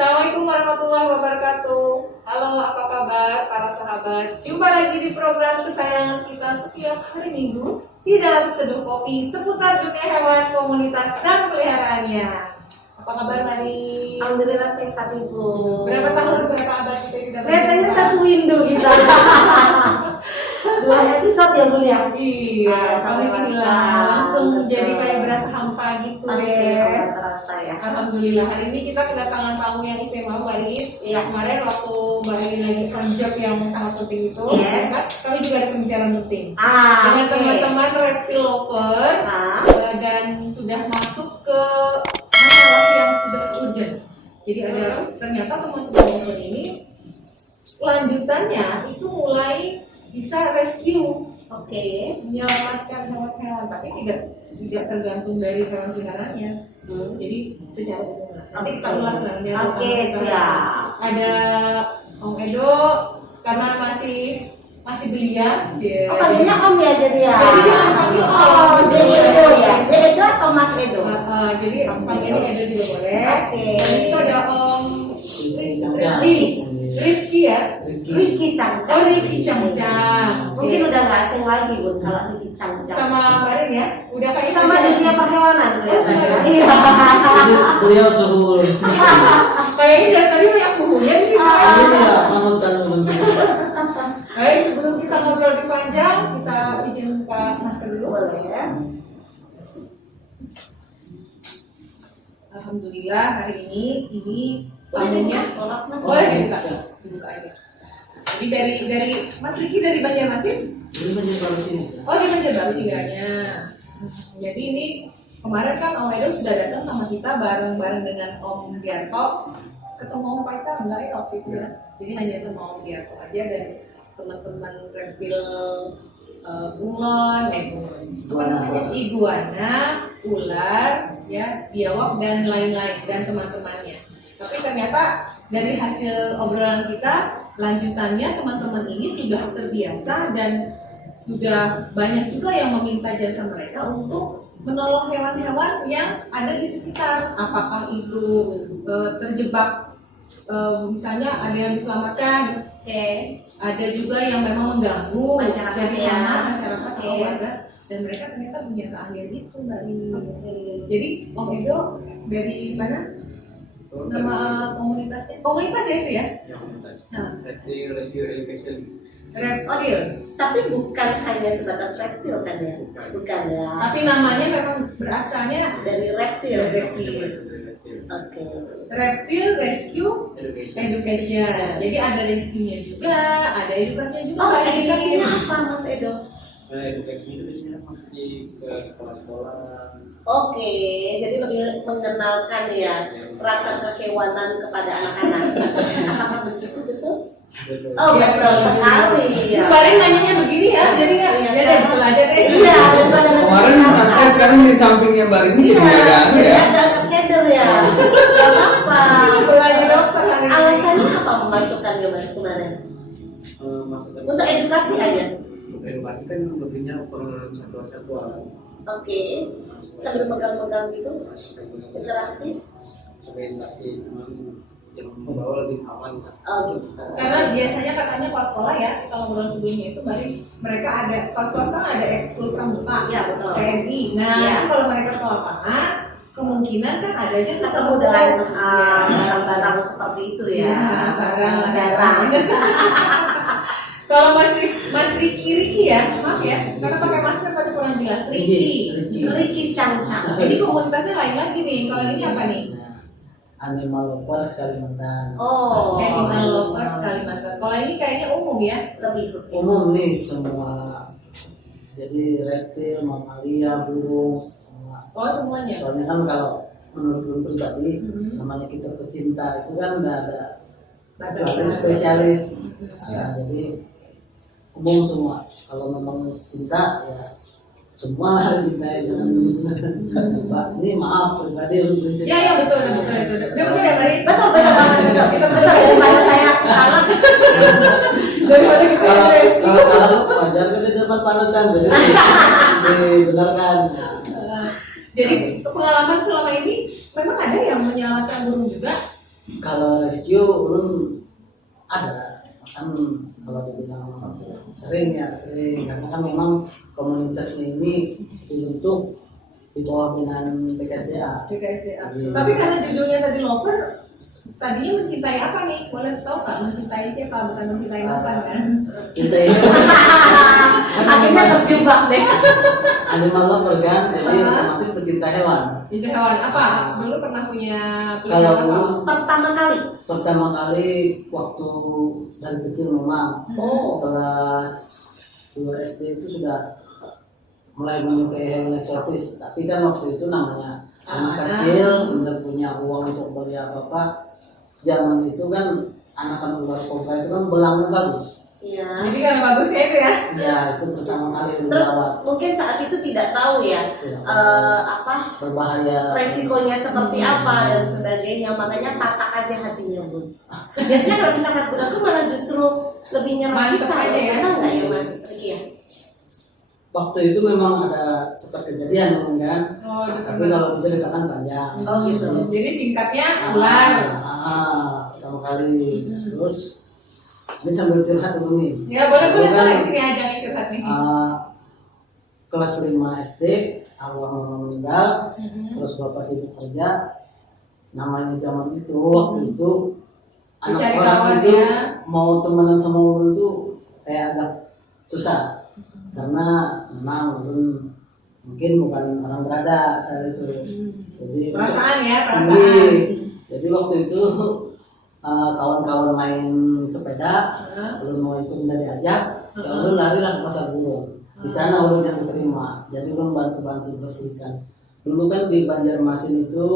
Assalamualaikum warahmatullahi wabarakatuh. Halo, apa kabar para sahabat? Jumpa lagi di program kesayangan kita setiap hari Minggu di dalam seduh kopi seputar dunia hewan, komunitas, dan peliharaannya. Apa kabar Mari? Alhamdulillah sehat Ibu. Berapa tahun, berapa abad kita tidak Kelihatannya satu window kita. 2 episode ya Bu ya? Iya, kami langsung jadi kayak berasa hampa gitu deh. Terasa ya. Alhamdulillah, hari ini kita kedatangan tamu yang istimewa Mbak Lid. Iya. Kemarin waktu Mbak Lid lagi kerja yang sangat penting itu, Yes. kan, kami juga ada pembicaraan penting dengan Oke. teman-teman reptil lover Ah. dan sudah masuk ke masalah yang sudah urgent. Jadi ada ternyata teman-teman lover ini lanjutannya itu mulai bisa rescue, Oke. menyelamatkan hewan-hewan, tapi tidak tergantung dari hewan peliharaannya. Jadi secara umum. Nanti kita ulas lah. Oke, siap. Ada Om Edo karena masih belia. Oh, panggilnya Om ya jadi ya. Jadi jangan panggil Om. Oh, jadi Edo ya. Jadi Edo atau Mas Edo? Jadi panggilnya Edo juga boleh. Oke. Dan itu ada Om Rifki ya. Riki Cangcang. Oh, Riki Cangcang. Mungkin udah nggak asing lagi Bu kalau Riki Cangcang. Sama Marin ya. Udah kayak Sama dunia perhewanan Oh, sama. Iya. Jadi beliau suhu. Kayaknya dari tadi banyak suhunya di sini. Iya, panutan bentuk. Baik, sebelum kita ngobrol lebih panjang, kita izin buka masker dulu. Boleh ya. Alhamdulillah hari ini tamunya Tolak Mas. boleh dibuka aja. Jadi dari Mas Riki dari Banjarmasin? Ini menjadi sini. Oh, di Banjarbaru tinggalnya. Jadi ini kemarin kan Om Edo sudah datang sama kita bareng-bareng dengan Om Diarto. Ketemu Om Faisal enggak ya waktu itu ya? Jadi hanya sama Om Diarto aja dan teman-teman reptil bunglon, apa namanya, iguana, ular, ya, biawak dan lain-lain dan teman-temannya. Tapi ternyata dari hasil obrolan kita, lanjutannya teman-teman ini sudah terbiasa dan sudah banyak juga yang meminta jasa mereka untuk menolong hewan-hewan yang ada di sekitar. Apakah itu terjebak, misalnya ada yang diselamatkan, ada juga yang memang mengganggu Masyarakat dari ya. anak masyarakat atau Oke. warga, dan mereka ternyata punya keahlian itu Mbak Lili. Oke. Jadi Om Edo dari mana? Nama komunitasnya? Komunitas ya itu ya? Reptil Review Education. Reptil. Tapi bukan hanya sebatas reptil kan ya? Bukan ya. Tapi namanya memang berasalnya Dari reptil. Reptil. Oke. Reptil Rescue Education. Jadi ada rescue-nya juga, ada edukasinya juga. Oh, Mbak Lili. edukasinya apa Mas Edo? Nah, edukasi itu biasanya masih ke sekolah-sekolah. Oke, jadi lebih mengenalkan ya rasa kehewanan kepada anak-anak. Apakah begitu betul? Betul. Oh, Iya, betul sekali ya. Kemarin nanyanya begini ya, jadi nggak Iya, ya deh betul aja deh. Iya, daripada nanti Kemarin kita sampai salah. sekarang di sampingnya Mbak ini Iya, juga ada jadi ya. ada skedel ya. Gak apa-apa. Betul aja dokter hari ini. Alasannya apa memasukkannya Mas kemarin? Maksudnya Untuk edukasi aja. untuk edukasi kan lebihnya per satwa-satwa. Oke. Sambil megang-megang gitu, interaksi. Sebagai interaksi cuman yang membawa lebih aman kan. Oh gitu. Karena biasanya katanya kalau sekolah ya, kita ngobrol sebelumnya itu mereka ada kos-kos kan ada ekskul pramuka, Iya, betul. TNI. Nah, Iya. itu kalau mereka ke lapangan, kemungkinan kan ada aja Ketemu dengan barang-barang seperti itu ya. Iya, barang. Barang. Kalau Mas Riki ya, maaf ya, karena pakai masker pada kurang jelas. Riki. Riki Cangcang. Ini komunitasnya lain lagi nih. Kalau ini apa nih? Animal lovers Kalimantan. Oh, Animal Lovers Kalimantan. Kalau ini kayaknya umum ya. lebih Umum nih semua. Jadi reptil, mamalia, burung, semua. Oh, semuanya. Soalnya kan kalau menurut gue pribadi, Mhm. namanya kita pecinta itu kan udah ada Batas. kecuali spesialis. Nah, jadi umum semua. Kalau memang cinta ya semua harus dicintai, jangan Mbak, ini maaf pribadi lu prinsip. Ya betul. Betul ya Mari. betul banget betul daripada saya salah. Daripada kita Kalau rescue. kalau salah wajar kan di depan panutan, jadi dibenarkan. Jadi pengalaman selama ini memang ada yang menyelamatkan burung juga. Kalau rescue belum ada, kan kalau dibilang sering ya sering, karena kan memang komunitasnya ini dibentuk di bawah binaan BKSDA. BKSDA. Iya. Tapi karena judulnya tadi lover, tadinya mencintai apa nih? Boleh tahu nggak mencintai siapa? Bukan mencintai Novan kan? Kita ini Akhirnya terjebak deh. animal lovers kan, jadi termasuk pecinta hewan. Jadi hewan apa? Dulu pernah punya Kalau peliharaan apa? dulu Pertama kali. waktu dari kecil memang kelas 2 SD itu sudah mulai menyukai hewan eksotis, tapi kan waktu itu namanya anak kecil udah punya uang untuk beli apa-apa. Zaman itu kan anak-anak ular kobra itu kan belangnya bagus. Iya. Jadi karena bagusnya itu ya. Ya itu pertama kali Terus dirawat. mungkin saat itu tidak tahu ya Iya. apa Berbahaya. resikonya seperti apa dan sebagainya, makanya tatak aja hatinya Bun. Biasanya kalau kita ragu tuh malah justru lebih nyerah Mantep kita aja ya. benar nggak ya Mas Riki ya? Waktu itu memang ada sempat kejadian kan, Oh, tapi kalau diceritakan panjang. Oh gitu. Jadi singkatnya ular. Pertama kali. Terus ini sambil curhat dulu nih. Ya boleh boleh Kan, boleh sini aja nih curhat nih. kelas 5 SD awal meninggal, terus bapak sibuk kerja. Namanya zaman itu waktu itu anak Dicari orang kawan itu ya. mau temenan sama ulun itu kayak agak susah, karena memang ulun mungkin bukan orang berada saat itu. Jadi Perasaan ya, perasaan. Iya. Jadi waktu itu kawan-kawan main sepeda, ulun mau ikut dari ajak, ya ulun larilah ke pasar burung. Di sana ulun yang diterima, jadi ulun bantu-bantu bersihkan. Dulu kan di Banjarmasin itu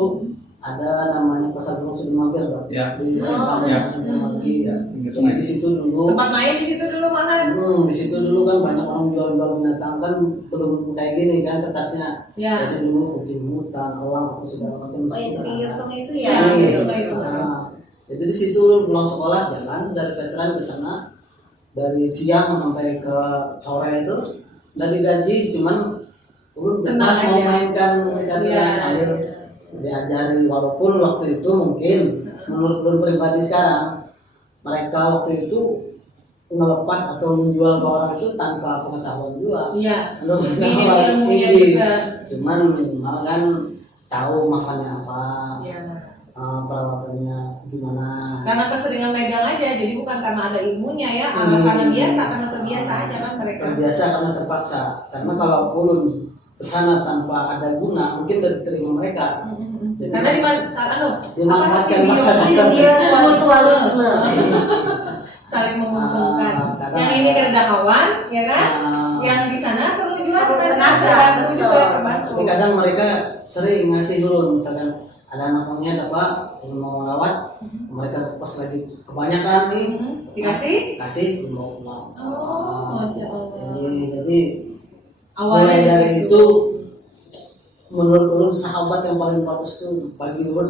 ada namanya pasar burung sudah mampir, Bang. Ya. Di Simpang Ya. lagi ya. Pinggir Jadi sungai. di situ dulu. Tempat main di situ dulu mahal. Di situ dulu kan banyak orang jual-jual binatang, kan belum kayak gini kan ketatnya. Ya. Jadi dulu kucing hutan, elang, apa segala macam. Oh yang pinggir sungai itu Ya, ya. pinggir Iya. sungai itu. Jadi di situ pulang sekolah jalan dari veteran ke sana, dari siang sampai ke sore itu dari gaji, cuman ulun Senang bebas mau aja. mainkan Iya. sambil diajari, walaupun waktu itu mungkin menurut ulun pribadi sekarang mereka waktu itu melepas atau menjual ke orang itu tanpa pengetahuan juga. Iya. Belum Minim pengetahuan ilmunya tinggi. juga. Cuman minimal kan tahu makannya apa, Iya. perawatannya gimana. Karena keseringan megang aja, jadi bukan karena ada ilmunya ya, karena terbiasa aja kan mereka. Terbiasa karena terpaksa. Karena kalau ulun kesana tanpa ada guna, mungkin gak diterima mereka. Jadi Karena dimanfaatkan simbiosis, masa-masa. Dia mutualisme. saling menguntungkan. Karena- Yang ini karena kawan, ya kan? Ah. Yang di sana perlu juga Perlu tenaga, terbantu betul. juga terbantu. Tapi kadang mereka sering ngasih dulu, misalkan ada anak monyet apa yang mau rawat, mereka pas lagi kebanyakan nih, Dikasih? kasih mau pulang. Oh, Masya Allah. Jadi Awalnya mulai di dari situ. itu menurut ulun sahabat yang paling bagus tuh bagi ulun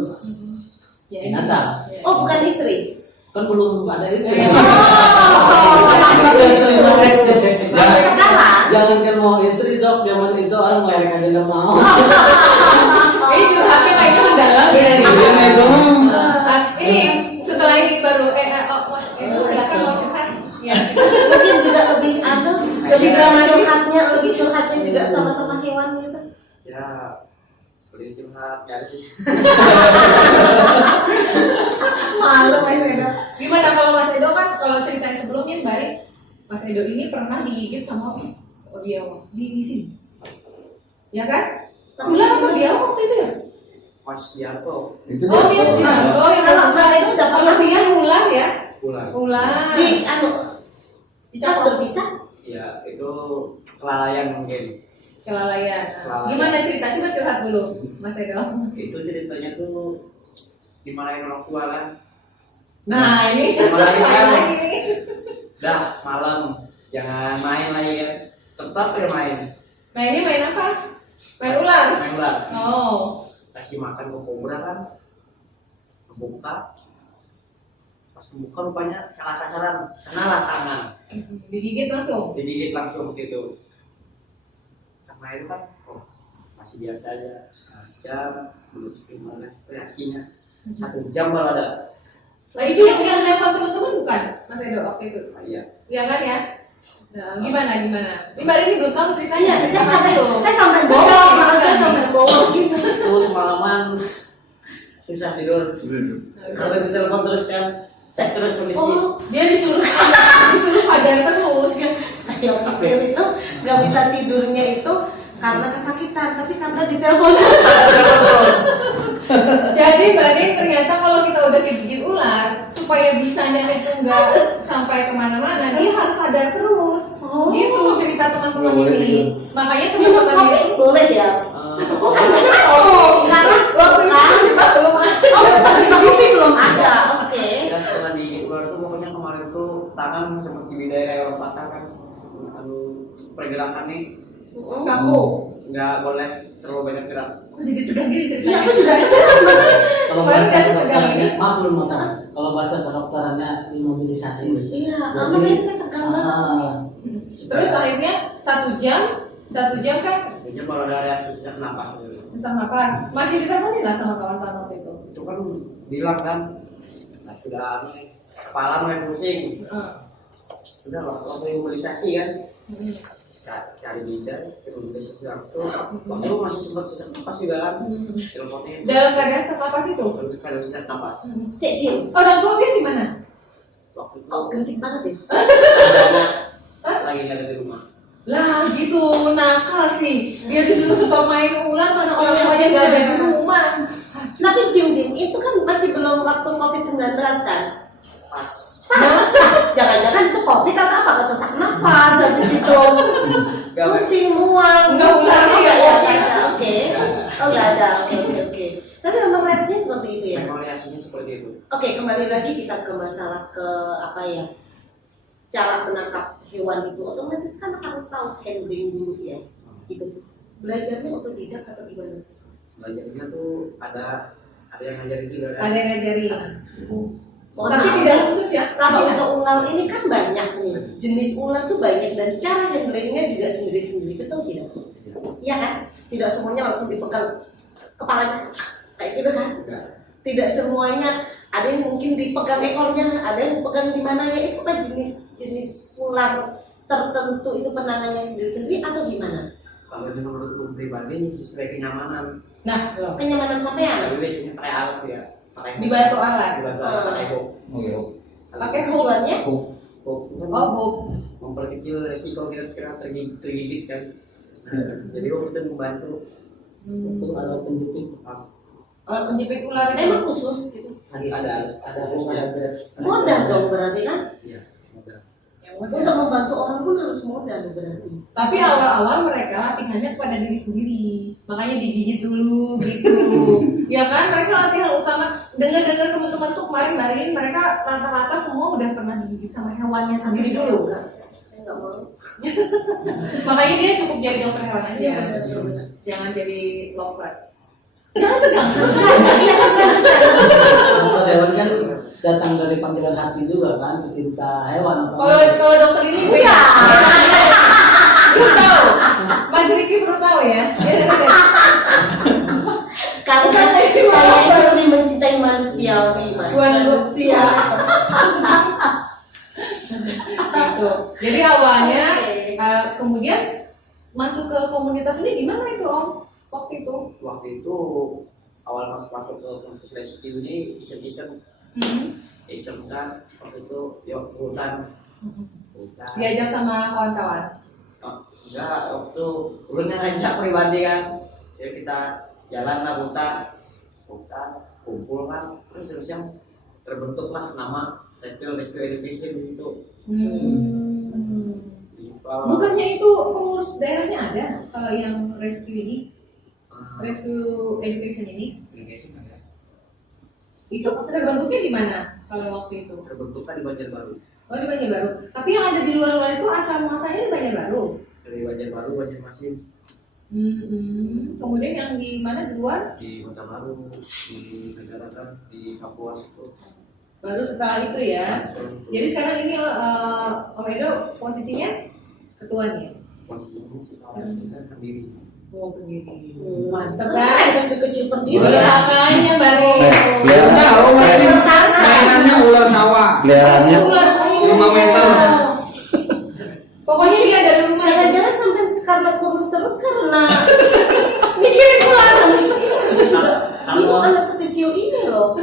Ya, binatang. ya. Oh bukan istri. Kan belum ada istri. Sekarang. Jangan kan mau istri dok, zaman itu orang lerek aja nggak mau. Ini curhatnya kayaknya mendalam ya. Ini setelah ini baru silakan mau curhat. Ya. Mungkin juga lebih lebih curhatnya juga sama-sama hewan gitu. Ya, beli curhat nyari sih. Malu Mas Edo. Gimana kalau Mas Edo kan kalau cerita sebelumnya Bari, Mas Edo ini pernah digigit sama biawak di sini. Ya kan? Ular apa biawak waktu itu ya? Mas Yanto. Itu Oh iya, oh yang Kalau Mas Edo dapat kalau dia ular ya? Pulang. Ular. di Bisa pas berpisah. Ya, itu kelalaian mungkin. kelalaian. Kelalaian. Gimana cerita? Coba curhat dulu, Mas Edo. Itu ceritanya tuh dimarahin orang tua kan. Nah ini Dimarahin main kan. lagi nih. Dah malam jangan main lagi kan. Tetap ya main. Mainnya main apa? Main ular. Main ular. Oh. Kasih makan ke kobra kan. Kebuka. Pas kebuka rupanya salah sasaran. Kenalah tangan. Digigit langsung. Digigit langsung gitu. Karena itu kan masih biasa aja, setengah jam belum gimana reaksinya. 1 jam kalau ada. Nah itu yang telepon teman-teman bukan Mas Edo waktu itu? Iya. Iya kan ya? Nah, gimana? Ini Mbak Rini belum tahu ceritanya. Iya, saya sampai Betul, bawa, betul. saya sampai bawa gitu. Itu semalaman susah tidur. Kalau ditelepon terus kan, cek terus kondisi. Oh, Dia disuruh sadar terus. saya pikir itu nggak bisa tidurnya itu karena kesakitan, tapi karena ditelepon. Jadi Mbak Rini ternyata kalau kita udah digigit ular, supaya bisanya itu nggak sampai kemana-mana, dia harus sadar terus. Oh. Gitu cerita teman-teman Nggak boleh ini. tidur. Makanya Minum teman-teman kopi ini boleh ya? Oh, Karena waktu itu terjebak belum ada. terjebak kopi belum ada. Oke. Ya setelah di luar itu pokoknya kemarin tuh tangan seperti di daerah orang patah kan, pergerakannya Kaku. nggak boleh terlalu banyak gerak. Kok jadi tegang gini Iya, ceritanya? aku juga Kalau Baru bahasa saya kedokterannya, tegang. maaf belum matang. Kalau bahasa kedokterannya imobilisasi. Iya, Jadi, makanya saya tegang banget. ah, Terus akhirnya 1 jam kan Jadi kalau ada reaksi sesak napas gitu. sesak napas. Masih ditelepon lah sama kawan-kawan waktu itu. Itu kan bilang kan, nah, sudah kepala mulai pusing. Sudah lah, waktu imobilisasi kan, cari bijar, imobilisasi langsung. Waktu itu masih sempat sesak napas juga kan, teleponnya. Dalam keadaan sesak napas itu. Kalau sesak napas, Sejim. Orang tua dia di mana? waktu itu Oh, genting banget ya. lagi nggak ada di rumah. Lah gitu, nakal sih. Dia disuruh stop main ular mana orang tuanya nggak ada di rumah. Tapi Jim, itu kan masih belum waktu COVID-19 kan? Pas Jangan-jangan itu COVID atau apa? Kesesak nafas habis itu. Nggak, Pusing, mual. Nggak, ularnya nggak ada. Nggak ada. Oke. Oh, nggak ada. Oke. Tapi memang reaksinya seperti itu ya? memang reaksinya seperti itu. Oke, kembali lagi kita ke masalah ke apa ya? Cara menangkap hewan itu otomatis kan harus tahu handling dulu ya. Gitu. Belajarnya otodidak atau gimana sih? Belajarnya tuh ada yang ngajarin juga kan. Ada yang ngajarin. Mohon Tapi maaf. tidak khusus ya. Kalau Tidak. untuk ular ini kan banyak nih, jenis ular tuh banyak dan cara handlingnya juga sendiri-sendiri, betul tidak? Iya kan? Tidak semuanya langsung dipegang kepalanya kayak gitu kan? Enggak. Tidak semuanya, ada yang mungkin dipegang ekornya, ada yang dipegang di mananya. Itu kan jenis ular tertentu itu penanganannya sendiri-sendiri atau gimana? Kalau ini menurut pribadi sesuai kenyamanan. Nah, loh. Kenyamanan sampean? Tapi biasanya pakai alat ya. Pakai Dibantu alat. Dibantu alat pakai hook. Pakai hook. Tujuannya? Hook itu kan Oh, hook. memperkecil resiko kira-kira tergigit kan. Nah, jadi hook itu membantu. itu ada penjepit. Kalau penjepit ular itu Emang khusus gitu? Ada hook, ada grab. Modal dong berarti kan? Iya, modal. yang modern. Untuk membantu orang pun harus modal berarti. Tapi awal-awal mereka latihannya kepada diri sendiri, makanya digigit dulu gitu. Ya kan, mereka latihan utama. Dengar-dengar teman-teman tuh kemarin Barin, mereka rata-rata semua udah pernah digigit sama hewannya sendiri dulu. Enggak, saya nggak mau. Makanya dia cukup jadi dokter hewan aja, Iya, benar. jangan jadi lovebird. Jangan tegang. Iya kan saya benar. Dokter hewan kan datang dari panggilan hati juga kan, pecinta hewan. Kalau dokter ini Iya. baru tahu. Mas Riki baru tahu ya. Dia dengar. Karena saya itu lebih mencintai manusiawi, Mas. Manusia. Gitu. Jadi awalnya kemudian masuk ke komunitas ini gimana itu Om? Waktu itu? Waktu itu awal masuk ke kampus rescue ini iseng-iseng kan waktu itu yuk hutan. Diajak sama kawan-kawan. Oh, enggak, waktu ulunnya ngajak pribadi kan. Ya kita jalan lah hutan kumpul kan, terus yang terbentuklah nama Rescue Education itu. Bukannya itu pengurus daerahnya ada kalau yang rescue ini, rescue education ini? Itu terbentuknya di mana kalau waktu itu? Terbentuknya di Banjarbaru. Oh di Banjarbaru. Tapi yang ada di luar-luar itu asal muasalnya di Banjarbaru. Dari Banjarbaru, Banjarmasin, Kemudian yang di mana di luar? di Kota Baru, di negara kan, di Kapuas itu. Baru setelah itu ya. Jadi sekarang ini Om Edo posisinya ketuanya. Posisinya sekarang kita sendiri. Oh begini. Mantap Mantap kan? kan? Kecil-kecil Iya pendiri ya. makanya baru. Mainannya ular sawah Peliharaannya 5 meter. Pokoknya dia dari rumah. Jangan-jangan sampai karena kurus terus karena Mikirin ular. ini anak sekecil ini loh.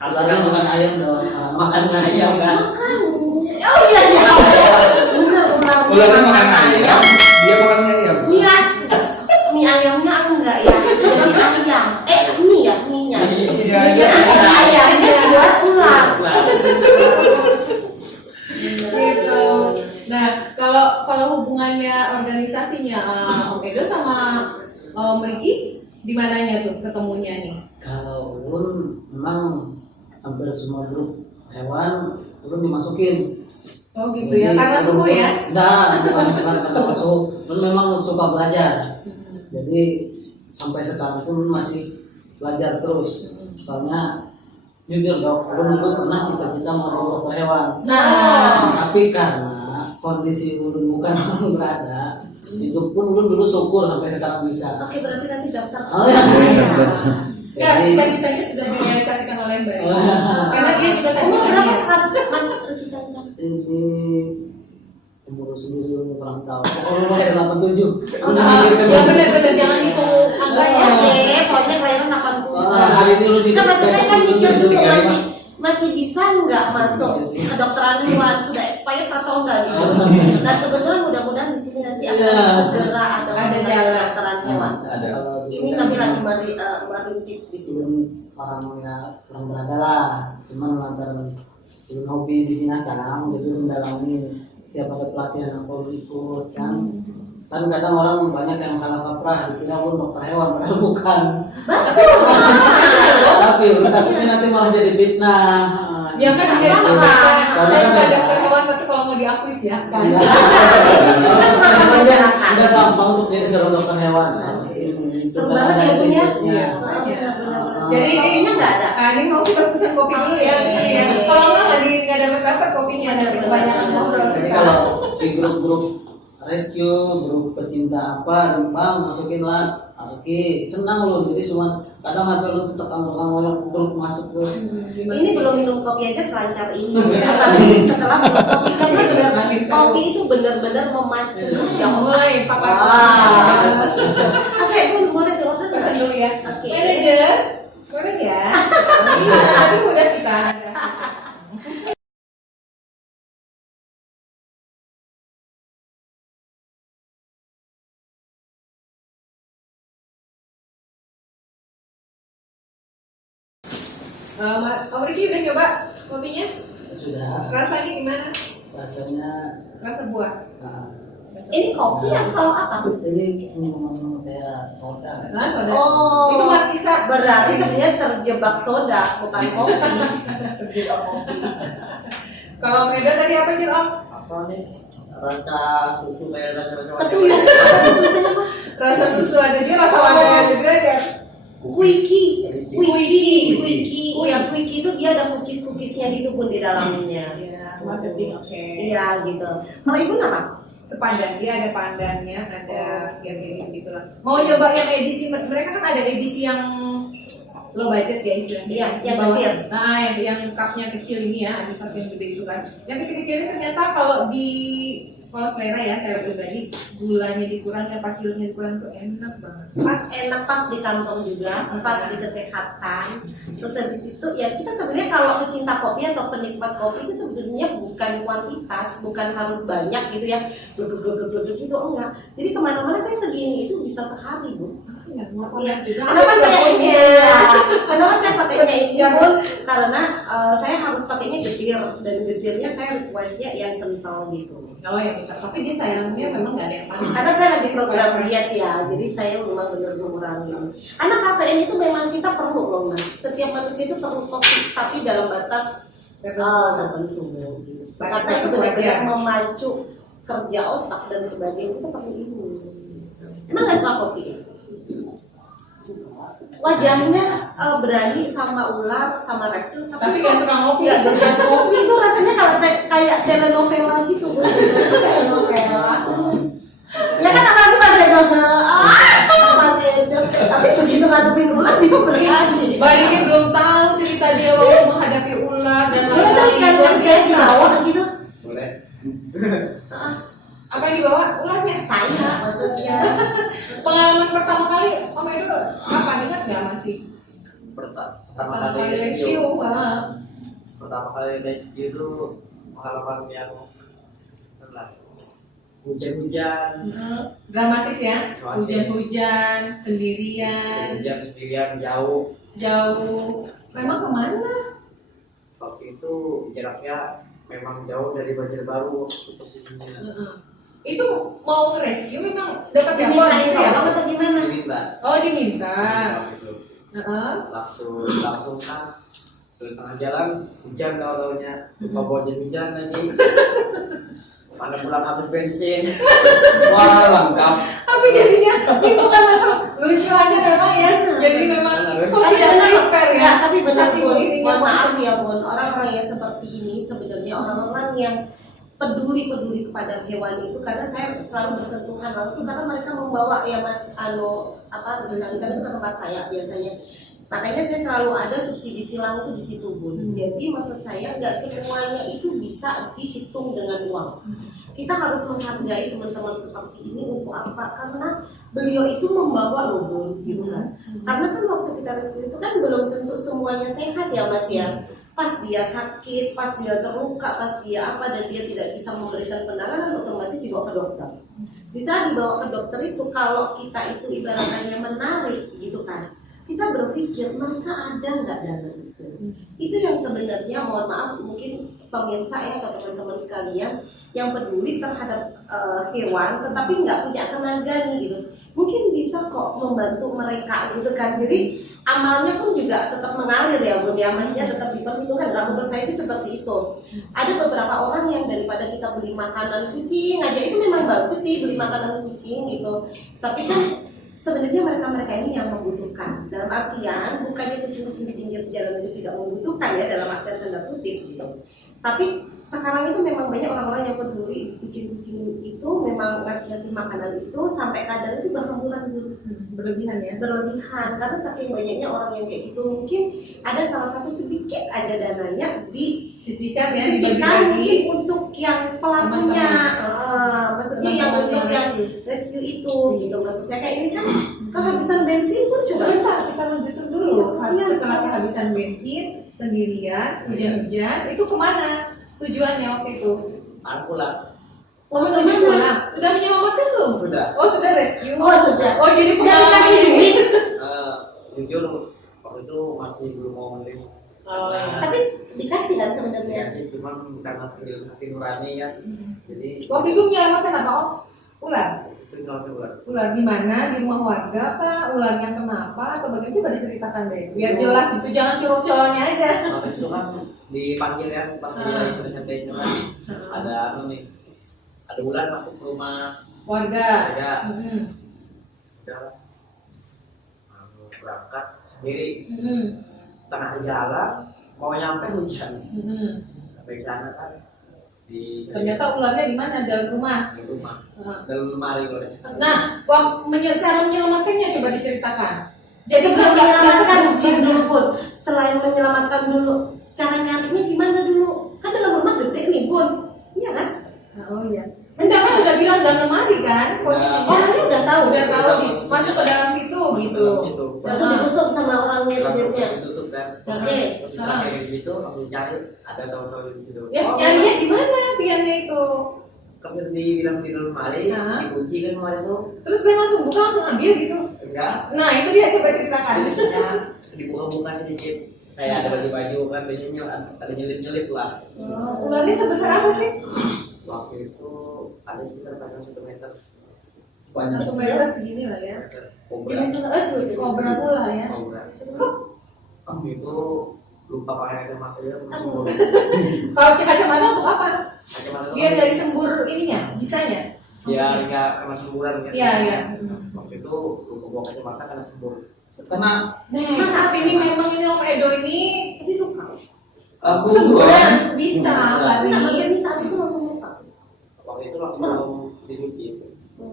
Ularnya makan ayam dong. Makan ayam kan. Makan. Oh iya iya. Bener Ularnya makan ayam, dia makannya ayam. Mie ayamnya enggak ya. Jadi ayam. Mie ya, mie-nya. Iya, Iya, ayamnya buat ular. Gitu. Nah, kalau hubungannya organisasinya Om Edo sama Om Riki di mananya tuh ketemunya nih? Kalau ulun memang hampir semua grup hewan ulun dimasukin. Oh gitu ya, karena suhu ya? Enggak, bukan karena suhu. Ulun memang suka belajar. Jadi sampai sekarang pun masih belajar terus. Soalnya jujur dok, ulun itu pernah cita-cita mau jadi dokter hewan. Tapi karena kondisi ulun bukan orang berada, hidup pun ulun dulu syukur sampai sekarang bisa. Oke, berarti nanti daftar. Oh ya. Ya, Jadi cita-citanya sudah direalisasikan oleh Mbak Edi. Karena dia juga tadi Umur berapa tanya. sekarang Mas Riki Caca? ini umur sendiri ulun kurang tahu. Pokoknya umur 87. Ya benar-benar jangan hitung angkanya. Oke, pokoknya kelahiran 80. Hari ini ulun Enggak, maksud saya kan mikir dulu Iya. masih bisa nggak masuk kedokteran hewan, sudah expired atau enggak gitu. Dan kebetulan mudah-mudahan di sini nanti akan Iya. segera Ada jalan. kedokteran hewan. Ini kami lagi merintis di sini. Belum orang ya kurang berada lah, cuman lantaran belum hobi di binatang jadi mendalami setiap ada pelatihan aku ikut kan. Kan kadang orang banyak yang salah kaprah dikira pun dokter hewan padahal bukan. Tapi nanti malah jadi fitnah. Ya kan dia sama. Saya juga dokter hewan tapi kalau mau diakui ya kan. Udah gampang untuk jadi seorang dokter hewan. Seru banget ya Bu ya. Iya. Jadi kopinya nggak ada. Ini mau kita pesan kopi dulu ya. Oke. Ya. Kalau nggak dapat kopinya dari kebanyakan ngobrol. Jadi kalau di grup-grup rescue, grup pecinta apa, bang masukin lah. Oke, senang loh. Jadi cuma kadang hampir lu tukang grup masuk terus. Ini belum minum kopi aja selancar ini. Tapi setelah minum kopi karena benar kopi itu benar-benar memacu. Yang mulai pakai. Oke, Bu, boleh diorder Pesan dulu ya. Oke. Manajer, boleh ya. Iya, tadi udah bisa. Om Riki udah nyoba kopinya? Sudah Rasanya gimana? rasanya Rasa buah. Ini kopi atau apa? ini ngomong kayak soda. Nah, soda. Oh. Itu markisa. Berarti sebenarnya terjebak soda, bukan kopi. Terjebak kopi. Kalau Om Edo tadi apa nih Om? Apa nih? Rasa susu kayak rasa Ketuyuk. Apa tulisannya apa? Rasa susu ada juga, rasa wangian juga ada. Wiki. Wiki. Oh, yang Wiki itu dia ada cookies-cookiesnya gitu pun di dalamnya. Ya, marketing oke. Iya gitu. Kalau Ibu nama? Sepandan dia ada pandannya, ada yang kayak gitu lah. Mau coba yang edisi mereka kan ada edisi yang low budget ya istilahnya. Iya, yang Di bawah. kecil. Nah, yang cupnya kecil ini ya, ada satu yang gede itu kan. Yang kecil-kecil ini ternyata kalau selera ya, saya pribadi gulanya dikurangin, pasirnya dikurang tuh enak banget. Enak pas di kantong juga, pas di kesehatan. Terus habis itu ya kita sebenarnya kalau pecinta kopi atau penikmat kopi itu sebenarnya bukan kuantitas, bukan harus banyak gitu ya, gluk gitu enggak. Jadi kemana-mana saya segini itu bisa sehari Bu. Iya. Kenapa saya ini? Kenapa saya pakainya ini pun karena saya harus pakainya getir dan getirnya saya requestnya yang kental gitu. Oh ya, tapi dia sayangnya memang nggak ada yang panas. Karena saya lagi program diet ya, jadi saya memang benar mengurangi. Karena kafein itu memang kita perlu loh mas. Setiap manusia itu perlu kopi, tapi dalam batas tertentu. Karena itu benar-benar memacu kerja otak dan sebagainya itu perlu itu. Emang nggak suka kopi? Wajahnya berani sama ular sama reptil Tapi nggak suka ngopi. nggak doyan kopi itu rasanya kalau kayak telenovela gitu. Telenovela. Ya kan apalagi pas telenovela. kebetulan dia berani. Mbak ini belum tahu cerita dia waktu menghadapi ular dan Boleh dong sekalian saya bawa gitu. Boleh. Apa yang dibawa ularnya? Saya maksudnya. Pengalaman pertama kali Om Edo apa ingat nggak masih? Pertama Pertama kali kali rescue. pertama kali rescue itu pengalaman yang hujan-hujan, Dramatis ya, Dramatis. hujan-hujan sendirian, hujan sendirian jauh. jauh. Memang kemana? Waktu itu jaraknya memang jauh dari Banjarbaru waktu posisinya. Itu mau rescue memang dapat Diminta telepon itu ya? atau gimana? Diminta. Oh diminta. Waktu itu. Heeh. langsung kan di tengah jalan hujan tahu-taunya lupa bawa jas hujan lagi. Mana pulang habis bensin. Wah, lengkap. Tapi jadinya itu kan lucu aja memang ya. Jadi memang kok tidak prepare ya? Tapi benar Saking Bun, ininya mohon maaf ya Bun, orang-orang yang seperti ini sebenarnya orang-orang yang peduli kepada hewan itu, karena saya selalu bersentuhan langsung karena mereka membawa ya Mas hujan-hujan itu ke tempat saya biasanya. Makanya saya selalu ada subsidi silang itu di situ Bun. Jadi maksud saya nggak semuanya itu bisa dihitung dengan uang. Kita harus menghargai teman-teman seperti ini untuk apa? Karena beliau itu membawa loh Bun, gitu kan. Karena kan waktu kita rescue itu kan belum tentu semuanya sehat ya Mas ya. Pas dia sakit, pas dia terluka, pas dia apa dan dia tidak bisa memberikan penanganan, otomatis dibawa ke dokter. Bisa dibawa ke dokter itu kalau kita itu ibaratnya menarik gitu kan. Kita berpikir mereka ada nggak dana itu. Itu yang sebenarnya mohon maaf mungkin pemirsa ya atau teman-teman sekalian yang peduli terhadap hewan tetapi nggak punya tenaga nih gitu. Mungkin bisa kok membantu mereka gitu kan. Jadi amalnya pun juga tetap mengalir ya Bun ya, maksudnya tetap diperhitungkan. Nggak menurut saya sih seperti itu. Ada beberapa orang yang daripada kita beli makanan kucing aja itu memang bagus sih beli makanan kucing gitu. Tapi kan sebenarnya mereka ini yang membutuhkan. Dalam artian bukannya kucing-kucing di pinggir jalan itu tidak membutuhkan ya dalam artian tanda kutip gitu. Tapi sekarang itu memang banyak orang-orang yang peduli kucing-kucing itu memang ngasih makanan itu sampai kadang itu berhamburan dulu. Berlebihan ya? Berlebihan karena saking banyaknya orang yang kayak gitu, mungkin ada salah satu sedikit aja dananya Sisihkan ya, disisihkan dibagi-bagi. mungkin untuk yang pelakunya. Maksudnya yang Teman-teman untuk yang yang rescue itu gitu. Maksud saya kayak ini kan kehabisan bensin pun coba. Sebentar, kita lanjutin dulu. Iya, kasihan. Setelah kehabisan bensin, sendirian, hujan-hujan, itu kemana tujuannya waktu itu? Pulang. Oh, menuju pulang. Sudah menyelamatkan belum? Sudah. Oh, sudah rescue. Oh sudah. Oh, jadi Udah pengalaman dikasih ini. duit. Jujur waktu itu masih belum mau menerima. Oh, ya. Tapi dikasih kan sebenarnya. Ya sih, cuman karena hati nurani kan. Jadi Waktu itu menyelamatkan apa Om? Ular. itu nyelamatkan ular. Ular di mana? Di rumah warga kah? Ularnya kenapa? Atau bagaimana? Coba diceritakan deh. Biar jelas itu, jangan curol-curolnya aja. Waktu itu kan dipanggil ya, pas dia sudah santai kan. Ada nih, ada ular masuk ke rumah Warga. saya. Hmm. Udah berangkat sendiri Hmm. tengah jalan mau nyampe hujan sampai ke sana kan Ternyata ularnya di mana? Dalam rumah. di rumah Hmm. dalam lemari boleh. Nah, cara menyelamatkannya coba diceritakan. Jadi Sebelum nggak menyelamatkan hujan Jin dulu Bun. Selain menyelamatkan dulu, cara nyarinya gimana dulu? Kan dalam rumah gede nih Bun. Iya kan? Oh iya. Enggak kan udah bilang dalam lemari kan posisinya. Orangnya udah tahu. Udah tahu masuk ke dalam situ gitu. Dalam situ Langsung ditutup sama orangnya langsung biasanya. ditutup kan. Oke. Terus kita dari situ langsung cari ada tahu-tahu di situ. Ya, nyarinya gimana piannya itu? Kan dibilang di dalam lemari, Nah. dikunci kan kemarin tuh. Terus gue langsung buka langsung ambil gitu. Enggak. Nah, itu dia coba ceritakan. Biasanya dibuka-buka sedikit. Kayak ada baju-baju kan biasanya ada nyelip-nyelip lah. Oh, ularnya sebesar apa sih? Waktu itu ada sekitar panjang 1 meter. Banyak. 1 meter segini lah ya. Kobra. Kobra pula ya. Kobra. Kok Waktu itu lupa pakai kacamata ya, sembur. kalau kacamata untuk apa? Kacamata itu Biar kan dari sembur ininya, bisanya? ya nggak kena semburan kan. Iya, iya. Waktu itu lupa bawa kacamata karena sembur. Karena Nah, tapi ini memang ini Om Edo ini Tapi luka. aku semburan bisa Semburan. lari. Nah, maksudnya saat itu langsung luka. Waktu itu langsung dicuci.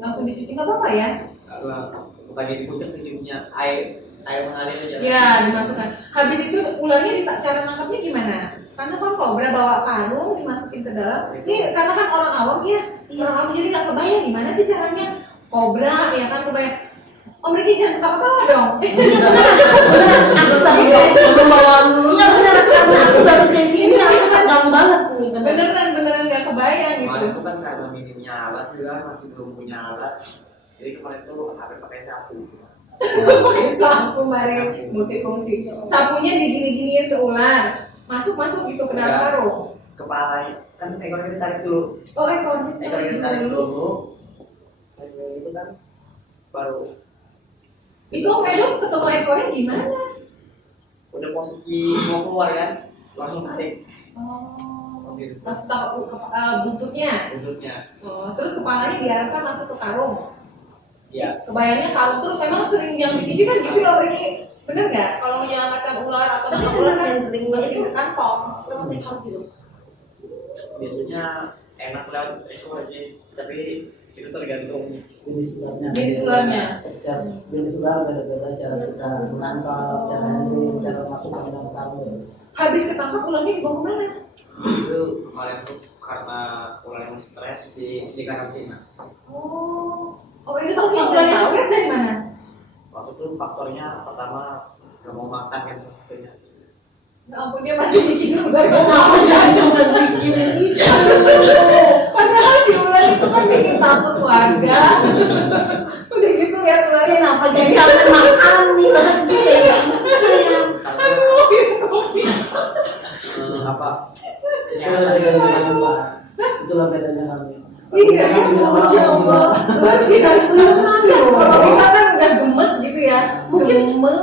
Langsung dicuci nggak apa-apa ya? Karena bukannya dipucuk dicucinya air air mengalir aja. Ya, dimasukkan. Habis itu ularnya cara nangkapnya gimana? Karena kan kobra bawa karung dimasukin ke dalam. Ini karena kan orang awam ya, orang awam jadi nggak kebayang gimana sih caranya kobra ya kan kebayang. Om Riki jangan ketawa dong. Aku baru sesi bawaan dulu. Iya benar, karena aku baru sesi ini aku tegang banget nih Beneran nggak kebayang gitu. Kemarin itu kan karena minimnya alat juga masih belum punya alat. Jadi kemarin tuh hampir pakai sapu. Sapu kemarin multifungsi. Sapunya digini-giniin ke ular. Masuk gitu ke dalam karung. Kepalanya kan ekornya ditarik dulu. Oh ekornya Ditarik dulu. Kayak gitu kan baru itu Om Edo ketemu ekornya gimana? udah posisi mau keluar kan langsung tarik Oh, langsung tahu buntutnya. buntutnya. Oh, terus kepalanya diarahkan masuk ke karung. Ya. Kebayangnya karung terus memang sering yang di TV kan gitu loh ini. Bener nggak? Kalau menyelamatkan ular atau Tapi ular ular kan yang kering masukin ke kantong. Lewat ekor gitu. Biasanya enak lewat ekor sih, tapi itu tergantung jenis ularnya. Jenis ularnya. Jenis ular beda-beda cara kita menangkap, cara handling, cara masuk ke dalam karung. Habis ketangkap ularnya dibawa kemana? itu kemarin tuh karena ular yang stres di karantina. Oh ini tahu sih ularnya stres dari mana? Waktu itu faktornya pertama nggak mau makan kan maksudnya. Ya ampun dia masih bikin ular kenapa jangan bikin itu. Padahal si ular itu kan bikin takut warga. Udah gitu ya ularnya Kenapa jadi sampai makan nih berhenti ya? Apa? Itulah bedanya kami, Pak. Itulah bedanya kami. Iya, Kami tidak Masya mau Allah. Luar biasa. Kalau kita kan udah gemes gitu ya. Mungkin gemes.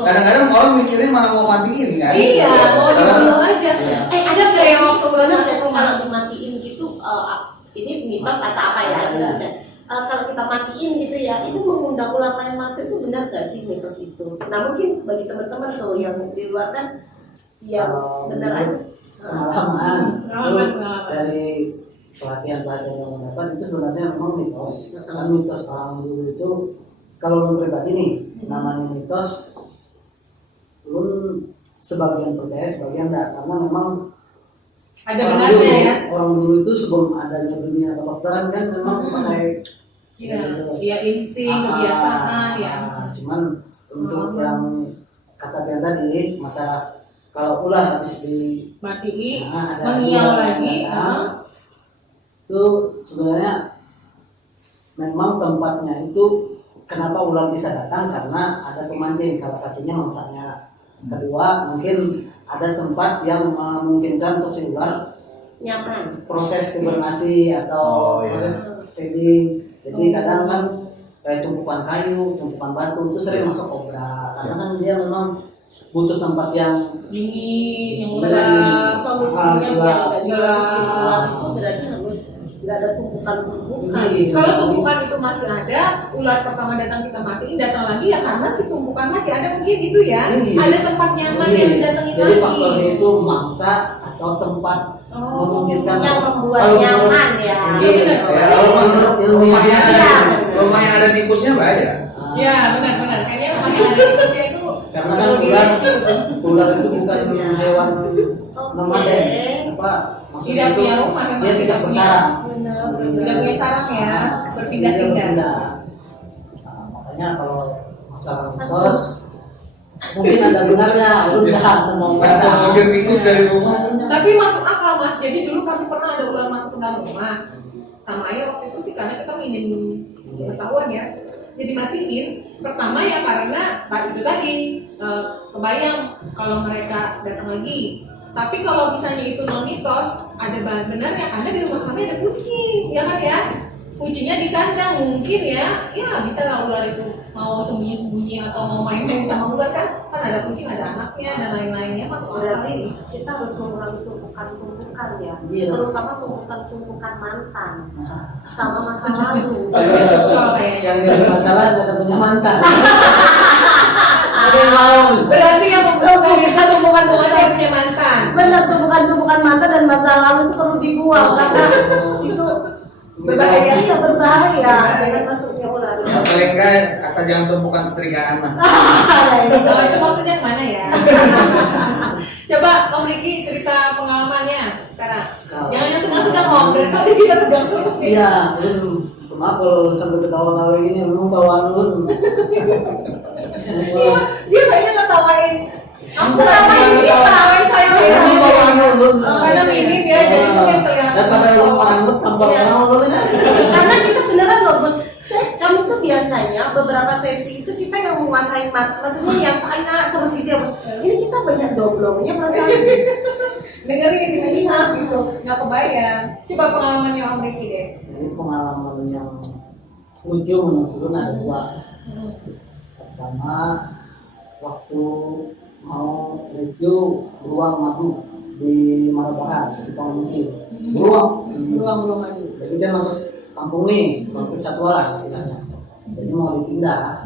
Kadang-kadang orang mikirnya malah mau matiin kan. Iya, mau dibunuh aja. Ada nggak yang waktu ular Benar masuk nggak sih rumah? kalau dimatiin gitu? Ini mitos atau apa ya? Kalau kita matiin gitu ya, itu mengundang ular lain masuk itu benar nggak sih mitos itu? Nah mungkin bagi teman-teman tuh yang di luar kan, ya benar aja. Pengalaman dari pelatihan-pelatihan yang mendapat itu sebenarnya memang mitos. Karena mitos orang dulu itu kalau lu pribadi nih namanya mitos, lu sebagian percaya sebagian enggak, karena memang Ada orang benarnya dulu, ya. orang dulu itu sebelum adanya dunia kedokteran kan memang pakai Iya, insting, kebiasaan ya. Cuman untuk yang kata Pian tadi masalah kalau ular habis Mati, ada mengiau dua lagi. itu sebenarnya memang tempatnya itu kenapa ular bisa datang karena ada pemancing, salah satunya mangsanya. Kedua mungkin ada tempat yang memungkinkan untuk si ular Nyaman. proses hibernasi atau proses feeding. Jadi kadang kan kayak tumpukan kayu, tumpukan batu itu sering masuk kobra karena kan dia memang butuh tempat yang Dingin, yang Iya. gelap. Solusinya gelap. yang dimasukin ular itu berarti harus nggak ada tumpukan-tumpukan. Iya. Kalau tumpukan itu masih ada, ular pertama datang kita matiin, datang lagi ya karena si tumpukan masih ada mungkin gitu ya. Iya. Ada tempat nyaman Iya. yang didatengin Jadi lagi. faktornya itu mangsa atau tempat memungkinkan Yang membuat kalau nyaman ya. Iya. Kalau menurut rumahnya rumah yang ada tikusnya bahaya. Ya benar-benar. Kayaknya rumah yang ada di Indonesia itu Karena kan perlu direscue. ular itu bukan hewan nomaden, apa Tidak itu punya rumah, memang dia tidak tidak punya. bersarang. Tidak punya sarang ya, berpindah-pindah. Nah, makanya kalau masalah mitos mungkin ada benarnya, lu udah mau baca. Usir tikus dari rumah. Tapi masuk akal mas. Jadi dulu kami pernah ada ular masuk ke dalam rumah. Sama ayah waktu itu sih karena kita minim pengetahuan ya. Jadi matiin. Pertama ya karena itu tadi kebayang kalau mereka datang lagi. Tapi kalau misalnya itu non mitos, ada bahan benarnya karena di rumah kami ada kucing, ya kan ya? Kucingnya di kandang mungkin ya bisa lah ular itu mau sembunyi-sembunyi atau mau main-main sama ular kan ada kucing, ada anaknya dan lain-lainnya masuk akal. Berarti kita harus mengurangi tumpukan-tumpukan ya, Iya. terutama tumpukan-tumpukan mantan sama masa lalu. Soal kayaknya. Yang jadi masalah ada punya mantan. Berarti yang membutuhkan kita tumpukan yang punya mantan. Benar, tumpukan-tumpukan mantan dan masa lalu itu perlu dibuang karena itu Berbahaya. Iya berbahaya dengan masuknya ular. Paling enggak asal jangan tumpukan setrikaan mah. Oh, itu maksudnya kemana ya? Coba Om Riki cerita pengalamannya sekarang. Jangan yang tengah-tengah Om, dari tadi kita tegang terus. Iya, maaf kalau sampai ketawa-tawa ini memang bawaan lu. Iya, dia kayaknya ngetawain. Aku ketawain dia, ketawain saya. Karena minim ya, jadi mungkin kelihatan. Daripada lu marah tambah orang lu kan. Karena kita beneran loh, Bun. Kami tuh biasanya beberapa sesi itu kita yang menguasai maksudnya yang tanya terus gitu ya, Bun. Ini kita banyak doblongnya perasaan. Dengerin gitu, nggak kebayang. Coba pengalamannya Om Riki deh. Ini pengalaman yang lucu menurut ada dua. Pertama, waktu mau rescue beruang madu di Marabahan, di Pangmukti. Beruang madu. Jadi dia masuk kampung nih, kampung satwa lah istilahnya. Jadi mau dipindah,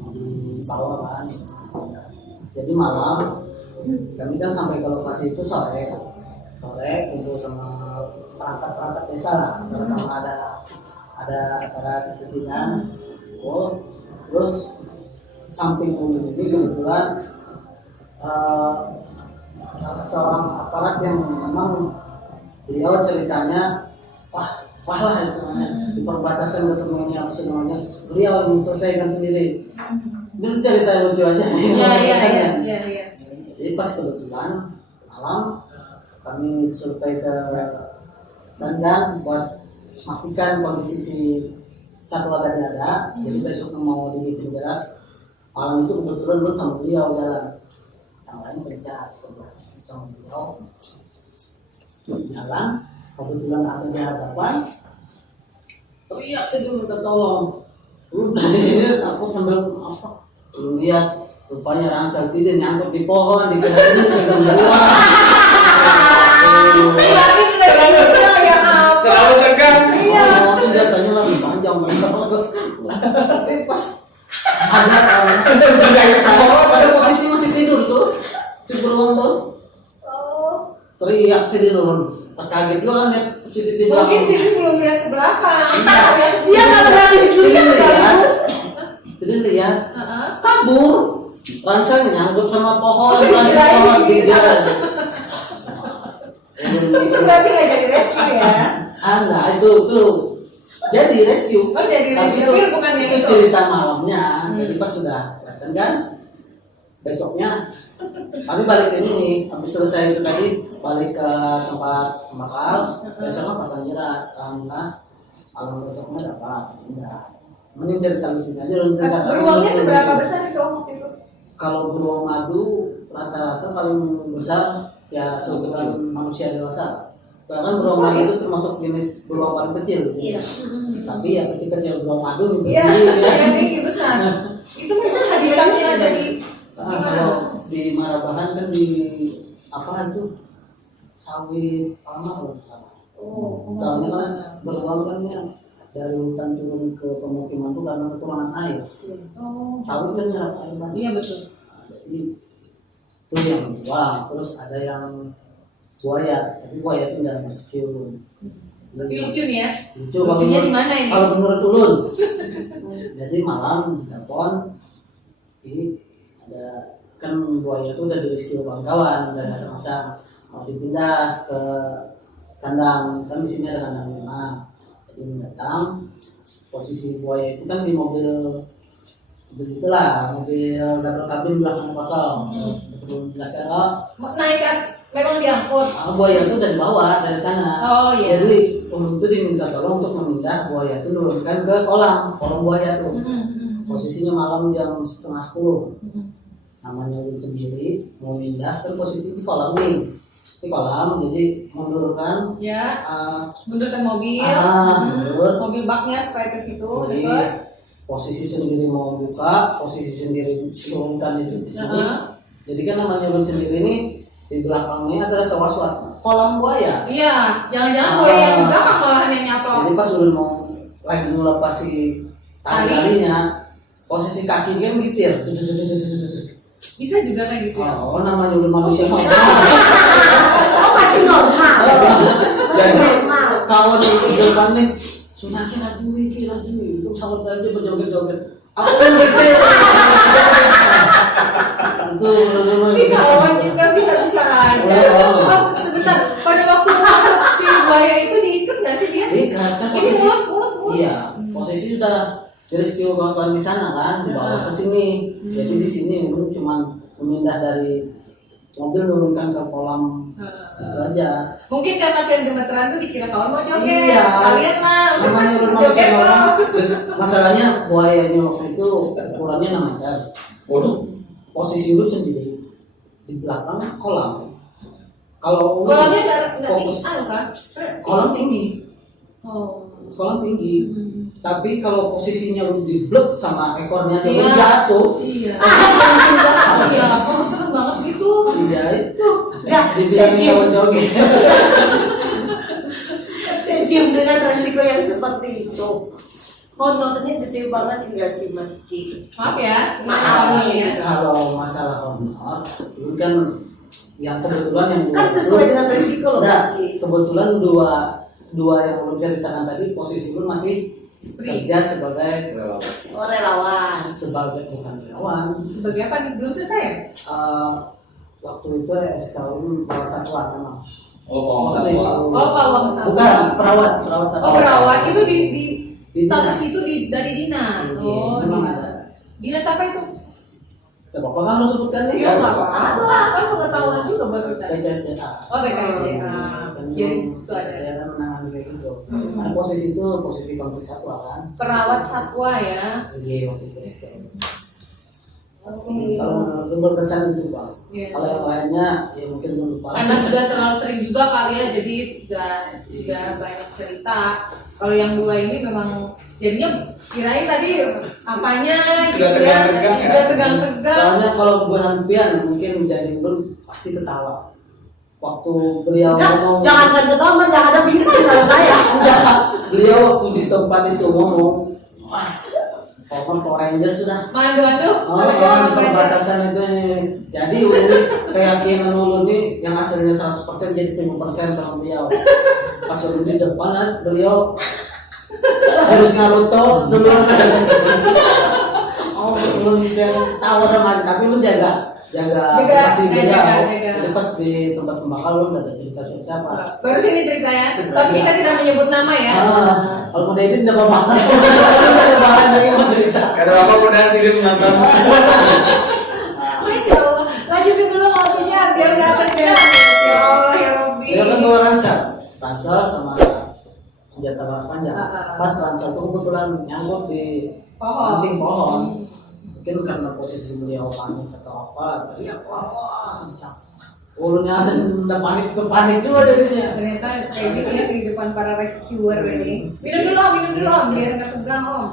mau dibawa kan. Jadi malam, kami kan sampai ke lokasi itu sore kumpul sama perangkat desa lah, sama ada acara diskusinya. Terus samping ini kebetulan salah seorang aparat yang memang beliau ceritanya wah lah itu di perbatasan ketemuannya apa semuanya beliau menyelesaikan sendiri. Itu cerita lucu aja. Iya. Jadi pas kebetulan malam kami survei ke Dandan buat memastikan kondisi si satwa tadi ada. Jadi besok mau dibikin jarak. Malam itu kebetulan gue sama beliau jalan. Yang lain kerja sama beliau. Terus jalan, kebetulan ada di hadapan. Teriak saya dulu minta tolong. Udah di sini takut sambil apa? Lihat rupanya rangsel sini nyangkut di pohon di kebun pegang beruang. Terlalu tegang. Oh, senjatanya lebih panjang mereka. Tapi pas ada posisi masih tidur tuh si beruang tuh. Teriak sih dulu. Terkaget lu kan lihat si di belakang. Mungkin sih belum lihat ke belakang. Dia nggak berani Jadi lihat kabur. Ransel nyangkut sama pohon, pohon kejar. Itu berarti nggak jadi rescue ya? Nah itu jadi rescue. Oh, jadi Tapi rescue, tapi bukan yang itu itu. cerita malamnya. Jadi pas sudah kelihatan kan, besoknya kami balik ke ini. Habis selesai itu tadi balik ke tempat bakal. Besoknya pasang jerat. Alhamdulillah malam besoknya dapat. Mending cerita lucunya aja. Beruangnya seberapa besar itu waktu itu? Kalau beruang madu rata-rata paling besar ya seumuran manusia dewasa. Bahkan beruang madu itu termasuk jenis beruang paling kecil. Iya. Tapi ya kecil-kecil beruang madu. Iya, yang tinggi besar. Itu memang habitatnya ada di Kalau di Marabahan kan di apa itu sawit palma kalau misalnya. Soalnya kan beruang kan ya dari hutan turun ke pemukiman itu karena kekurangan air. Sawit kan nyerap air banyak. Iya betul. Jadi itu yang beruang. Terus ada yang buaya, tapi buaya itu nggak rescue. Tapi lucu nih ya. Lucu Lucunya di mana ini? Kalau menurut Ulun. Jadi malam di telepon, ada kan buaya itu udah di rescue kawan-kawan, udah masa-masa mau dipindah ke kandang, kan di sini ada kandang lima. Jadi datang, posisi buaya itu kan di mobil begitulah, mobil dapur kabin belakang kosong. Belum jelaskan Naik kan memang diangkut. buaya itu dari bawah dari sana. Oh iya. Jadi itu diminta tolong untuk memindah buaya itu menurunkan ke kolam buaya tuh. Posisinya malam jam 9:30. Namanya Ulun sendiri mau mindah ke posisi di kolam nih. Di kolam jadi mundurkan Ya. Mundurkan mobil. mundur. Mobil baknya supaya ke situ. Jadi Dekat. posisi sendiri mau buka, posisi sendiri turunkan itu di sini. Jadi kan namanya Ulun sendiri ini di belakangnya adalah sewas-was kolam buaya. Iya, jangan-jangan buaya yang di belakang malahan yang nyaplok. Jadi pas Ulun mau lagi ngelepas si talinya, posisi kaki dia ngitir. Bisa juga kayak gitu ya. Oh, namanya Ulun manusia. Oh masih normal. Jadi kawan itu di depan nih, sunaki lagi itu sahabat aja berjoget-joget. Aku kan gitu. sudah rescue kawan-kawan di sana kan, dibawa ke sini. Jadi di sini Ulun cuma memindah dari mobil menurunkan ke kolam itu aja. Mungkin karena kalian gemeteran tuh dikira kawan mau joget. Iya. Sekalian mah udah Namanya pasti Ulun joget manusia loh. orang. Masalahnya buayanya waktu itu ukurannya 6 meter. Waduh. Posisi Ulun sendiri di belakang kolam. Kalau Kolamnya nggak fokus anu kan? kolam tinggi, Oh. kolam tinggi. Tapi kalau posisinya lu diblok sama ekornya aja Iya. lu jatuh. Iya. Langsung jatuh. Iya, kok serem banget gitu. Iya itu. Nah, Dibilang sejim. kawan joget. Sejim dengan resiko yang seperti itu. Honornya gede banget enggak sih Mas Ki? Maaf ya, Maaf nih. ya. Kalau masalah honor, itu kan yang kebetulan yang Kan sesuai dengan resiko loh Nah, Mas Ki. kebetulan dua yang belum ceritakan tadi posisi pun masih kerja sebagai Oh, relawan. bukan relawan. Sebagai apa nih? Belum selesai. Waktu itu SKU perawat satwa memang. Oh, Oh, pawang satwa. Bukan perawat satwa. Oh, perawat itu di Di status dinas. itu dari dinas. Iya, Oh, memang dinas. ada. Dinas apa itu? Coba apa kamu sebutkan nih? Iya, nggak apa-apa. Kan pengetahuan juga buat kita. BPSDA. Oh, BKSDA. Jadi itu ada Saya kan menangani kayak gitu. Nah, posisi itu posisi konflik satwa kan. perawat satwa ya. Iya waktu itu SKU. Oke. Kalau belum berkesan itu Pak. Iya. Kalau yang lainnya ya mungkin belum lupa. Karena sudah terlalu sering juga kali ya, jadi sudah banyak cerita. Kalau yang dua ini memang jadinya kirain tadi apanya Sudah gitu ya, tegang-tegang ya. sudah tegang-tegang. Soalnya kalau buat Hampian mungkin menjadi belum pasti ketawa. Waktu beliau ngomong, Jangan kan ketawa, Mas, jangan ada pingsan kalau saya. enggak, beliau waktu di tempat itu ngomong, wah, pokoknya Power Rangers sudah. Mandu-mandu. Oh, perbatasan itu jadi Uli, keyakinan Uli ini yang hasilnya 100% jadi 1000% sama beliau. Pas Uli di depan beliau harus ngaruto dulu. Oh, Uli yang tahu sama tapi lu jaga masih beliau. jaga. Jadi pas di tempat pembakar lu udah ada cerita siapa. Baru sini ceritanya, tapi kita tidak menyebut nama ya. Kalau mau edit tidak apa-apa. Ada bahan lagi mau cerita. Ada apa mudah sih menonton? Masya Allah, lanjutin dulu ngopinya biar nggak tegang. Ya Allah ya Robbi. Dia kan bawa ransel sama senjata balas panjang. Pas ransel itu kebetulan nyangkut di Pohon. ranting pohon. Mungkin karena posisi beliau panik atau apa, teriak wah. Ulunya udah panik juga jadinya. Ternyata kayak gitu ya kehidupan para rescuer ini. Minum dulu om, biar nggak tegang om.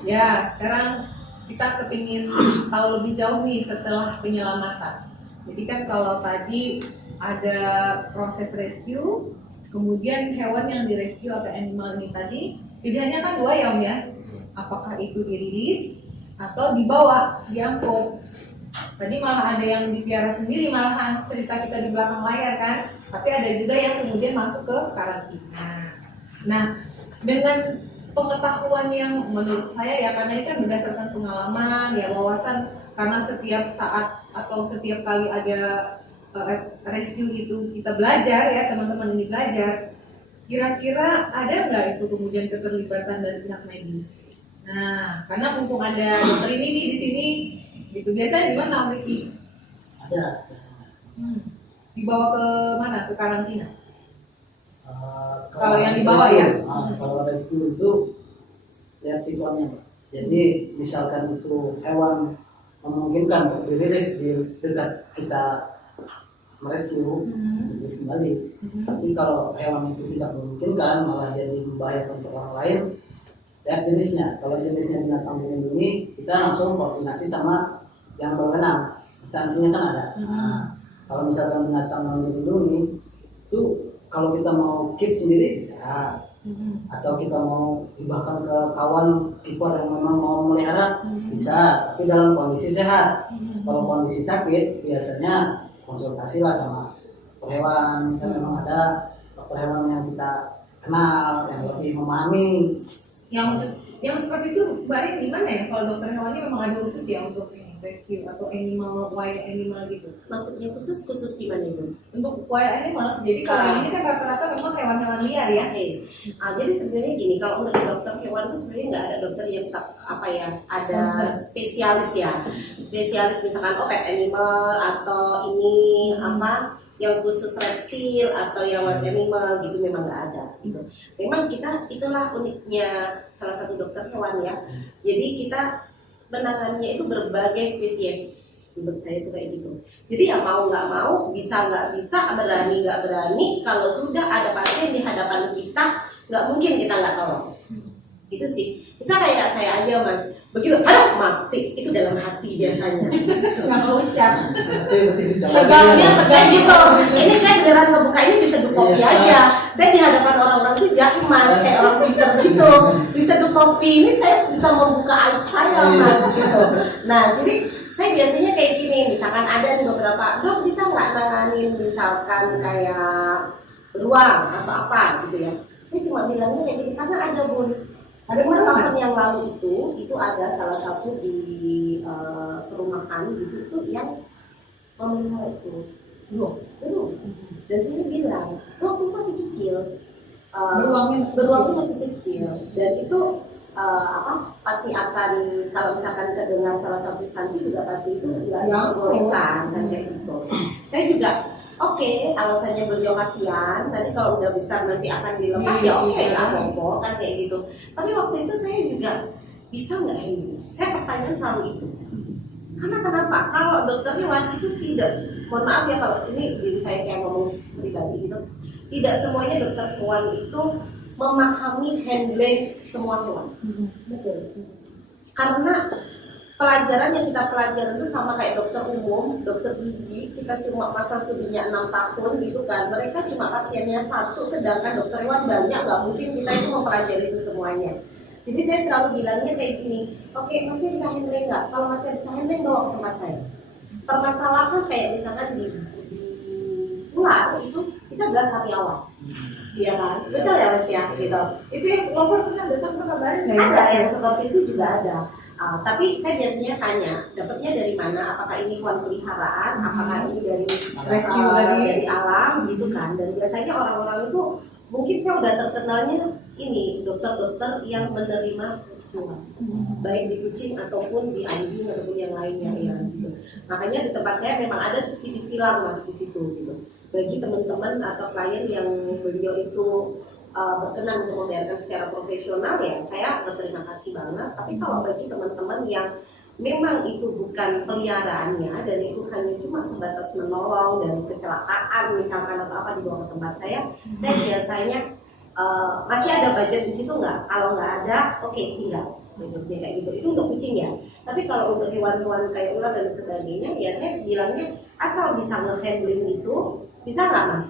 Ya, sekarang kita kepingin tahu lebih jauh nih setelah penyelamatan. Jadi kan kalau tadi ada proses rescue, kemudian hewan yang direscue atau animal ini tadi pilihannya kan dua ya om ya. Apakah itu dirilis atau dibawa, diangkut. Tadi malah ada yang dipiara sendiri, malahan cerita kita di belakang layar kan. Tapi ada juga yang kemudian masuk ke karantina. Nah, dengan pengetahuan yang menurut saya ya, karena ini kan berdasarkan pengalaman ya, wawasan, karena setiap saat atau setiap kali ada rescue itu kita belajar ya, teman-teman ini belajar. Kira-kira ada nggak itu kemudian keterlibatan dari pihak medis? Nah, karena mumpung ada dokter ini nih di sini, gitu biasanya di mana Om Riki? Ada. Dibawa ke mana? Ke karantina? Kalau yang dibawa ya? Kalau rescue itu lihat siklonya Pak. Jadi misalkan itu hewan memungkinkan untuk dirilis di dekat kita merescue, dirilis kembali. Tapi kalau hewan itu tidak memungkinkan, malah jadi membahayakan untuk orang lain, lihat jenisnya. Kalau jenisnya binatang dilindungi, kita langsung koordinasi sama yang berwenang. Instansinya kan ada. Nah, kalau misalkan binatang yang dilindungi, itu kalau kita mau keep sendiri bisa, atau kita mau hibahkan ke kawan kiper yang memang mau melihara bisa, tapi dalam kondisi sehat. Kalau kondisi sakit biasanya konsultasi lah sama hewan. Kan memang ada dokter hewan yang kita kenal yang lebih memahami. Yang yang seperti itu Mbak Rin gimana ya kalau dokter hewannya memang ada khusus ya untuk ini rescue atau animal wild animal gitu? Maksudnya khusus gimana itu? Untuk wild animal, jadi kalau yang ini kan rata-rata memang hewan-hewan liar ya. Oke. Jadi sebenarnya gini, kalau untuk di dokter hewan itu sebenarnya nggak ada dokter yang apa ya, ada spesialis ya. Spesialis misalkan pet animal atau ini apa yang khusus reptil atau yang wild animal gitu, memang nggak ada gitu. Memang kita itulah uniknya salah satu dokter hewan ya. Jadi kita menangannya itu berbagai spesies. Menurut saya itu kayak gitu. Jadi ya mau nggak mau, bisa nggak bisa, berani nggak berani, kalau sudah ada pasien di hadapan kita, nggak mungkin kita nggak tolong. Itu sih. Bisa kayak saya aja mas, begitu aduh mati, itu dalam hati biasanya. Nggak mau siap. Tegangnya tegang gitu. Ini saya beneran ngebuka ini diseduh kopi aja. Saya di hadapan orang-orang itu jaim mas, kayak orang pinter gitu. Diseduh kopi ini saya bisa membuka aib saya mas gitu. Nah jadi saya biasanya kayak gini, misalkan ada di beberapa dok bisa nggak nanganin misalkan kayak beruang atau apa gitu ya. Saya cuma bilangnya kayak gini karena ada bun. Ada tahun yang lalu itu ada salah satu di perumahan gitu itu yang memelihara itu beruang. Dan saya bilang waktu itu masih kecil, beruangnya masih kecil dan itu pasti akan kalau misalkan kedengar salah satu instansi juga pasti itu nggak diperbolehkan kan kayak gitu. Saya juga oke, alasannya beliau kasihan, nanti kalau udah besar nanti akan dilepas ya oke lah bobo kan kayak gitu. Tapi waktu itu saya juga bisa nggak ini? Saya pertanyaan selalu itu. Karena kenapa? Kalau dokter hewan itu tidak, mohon maaf ya kalau ini diri saya ngomong pribadi gitu, tidak semuanya dokter hewan itu memahami handling semua hewan. Betul. Karena pelajaran yang kita pelajari itu sama kayak dokter umum, dokter gigi, kita cuma masa studinya 6 tahun gitu kan. Mereka cuma pasiennya 1, sedangkan dokter hewan banyak, nggak mungkin kita itu mempelajari itu semuanya. Jadi saya selalu bilangnya kayak gini, oke, masih bisa handling nggak? Kalau masih bisa handling, bawa ke tempat saya. Permasalahan kayak misalkan di ular itu kita gelas hati awal. Iya kan? Betul ya mas ya? Gitu. Itu yang lapor pernah datang ke kabarin nggak? Ada yang seperti itu juga ada. Tapi saya biasanya tanya, dapatnya dari mana? Apakah ini hewan peliharaan? Apakah ini dari rescue dari alam gitu kan? Dan biasanya orang-orang itu mungkin saya udah terkenalnya ini dokter-dokter yang menerima rescue, baik di kucing ataupun di anjing ataupun yang lainnya ya gitu. Makanya di tempat saya memang ada subsidi silang mas di situ gitu. Bagi teman-teman atau klien yang beliau itu berkenan untuk membayarkan secara profesional ya saya berterima kasih banget. Tapi kalau bagi teman-teman yang memang itu bukan peliharaannya dan itu hanya cuma sebatas menolong dan kecelakaan misalkan atau apa dibawa ke tempat saya biasanya masih ada budget di situ nggak? Kalau nggak ada, oke tinggal. Biasanya kayak gitu. Itu untuk kucing ya. Tapi kalau untuk hewan-hewan kayak ular dan sebagainya, ya saya bilangnya asal bisa nge-handling itu, bisa nggak mas?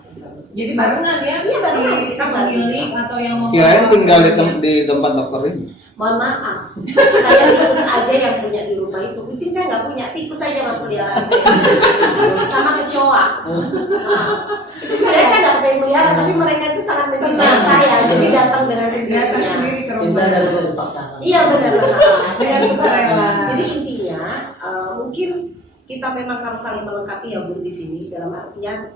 Jadi barengan ya? Iya barengan. Si pemilik atau yang mau Kirain tinggal di tempat dokter ini. Mohon maaf, saya tikus aja yang punya di rumah itu. Kucing saya nggak punya, tikus aja mas peliharaan saya. Sama kecoa. Itu sebenarnya saya nggak pengen melihara, tapi mereka itu sangat mencintai saya, jadi datang dengan sendirinya. Cinta tidak bisa dipaksakan. Iya benar. Dengan sukarela. Jadi intinya mungkin kita memang harus saling melengkapi ya Bu di sini dalam artian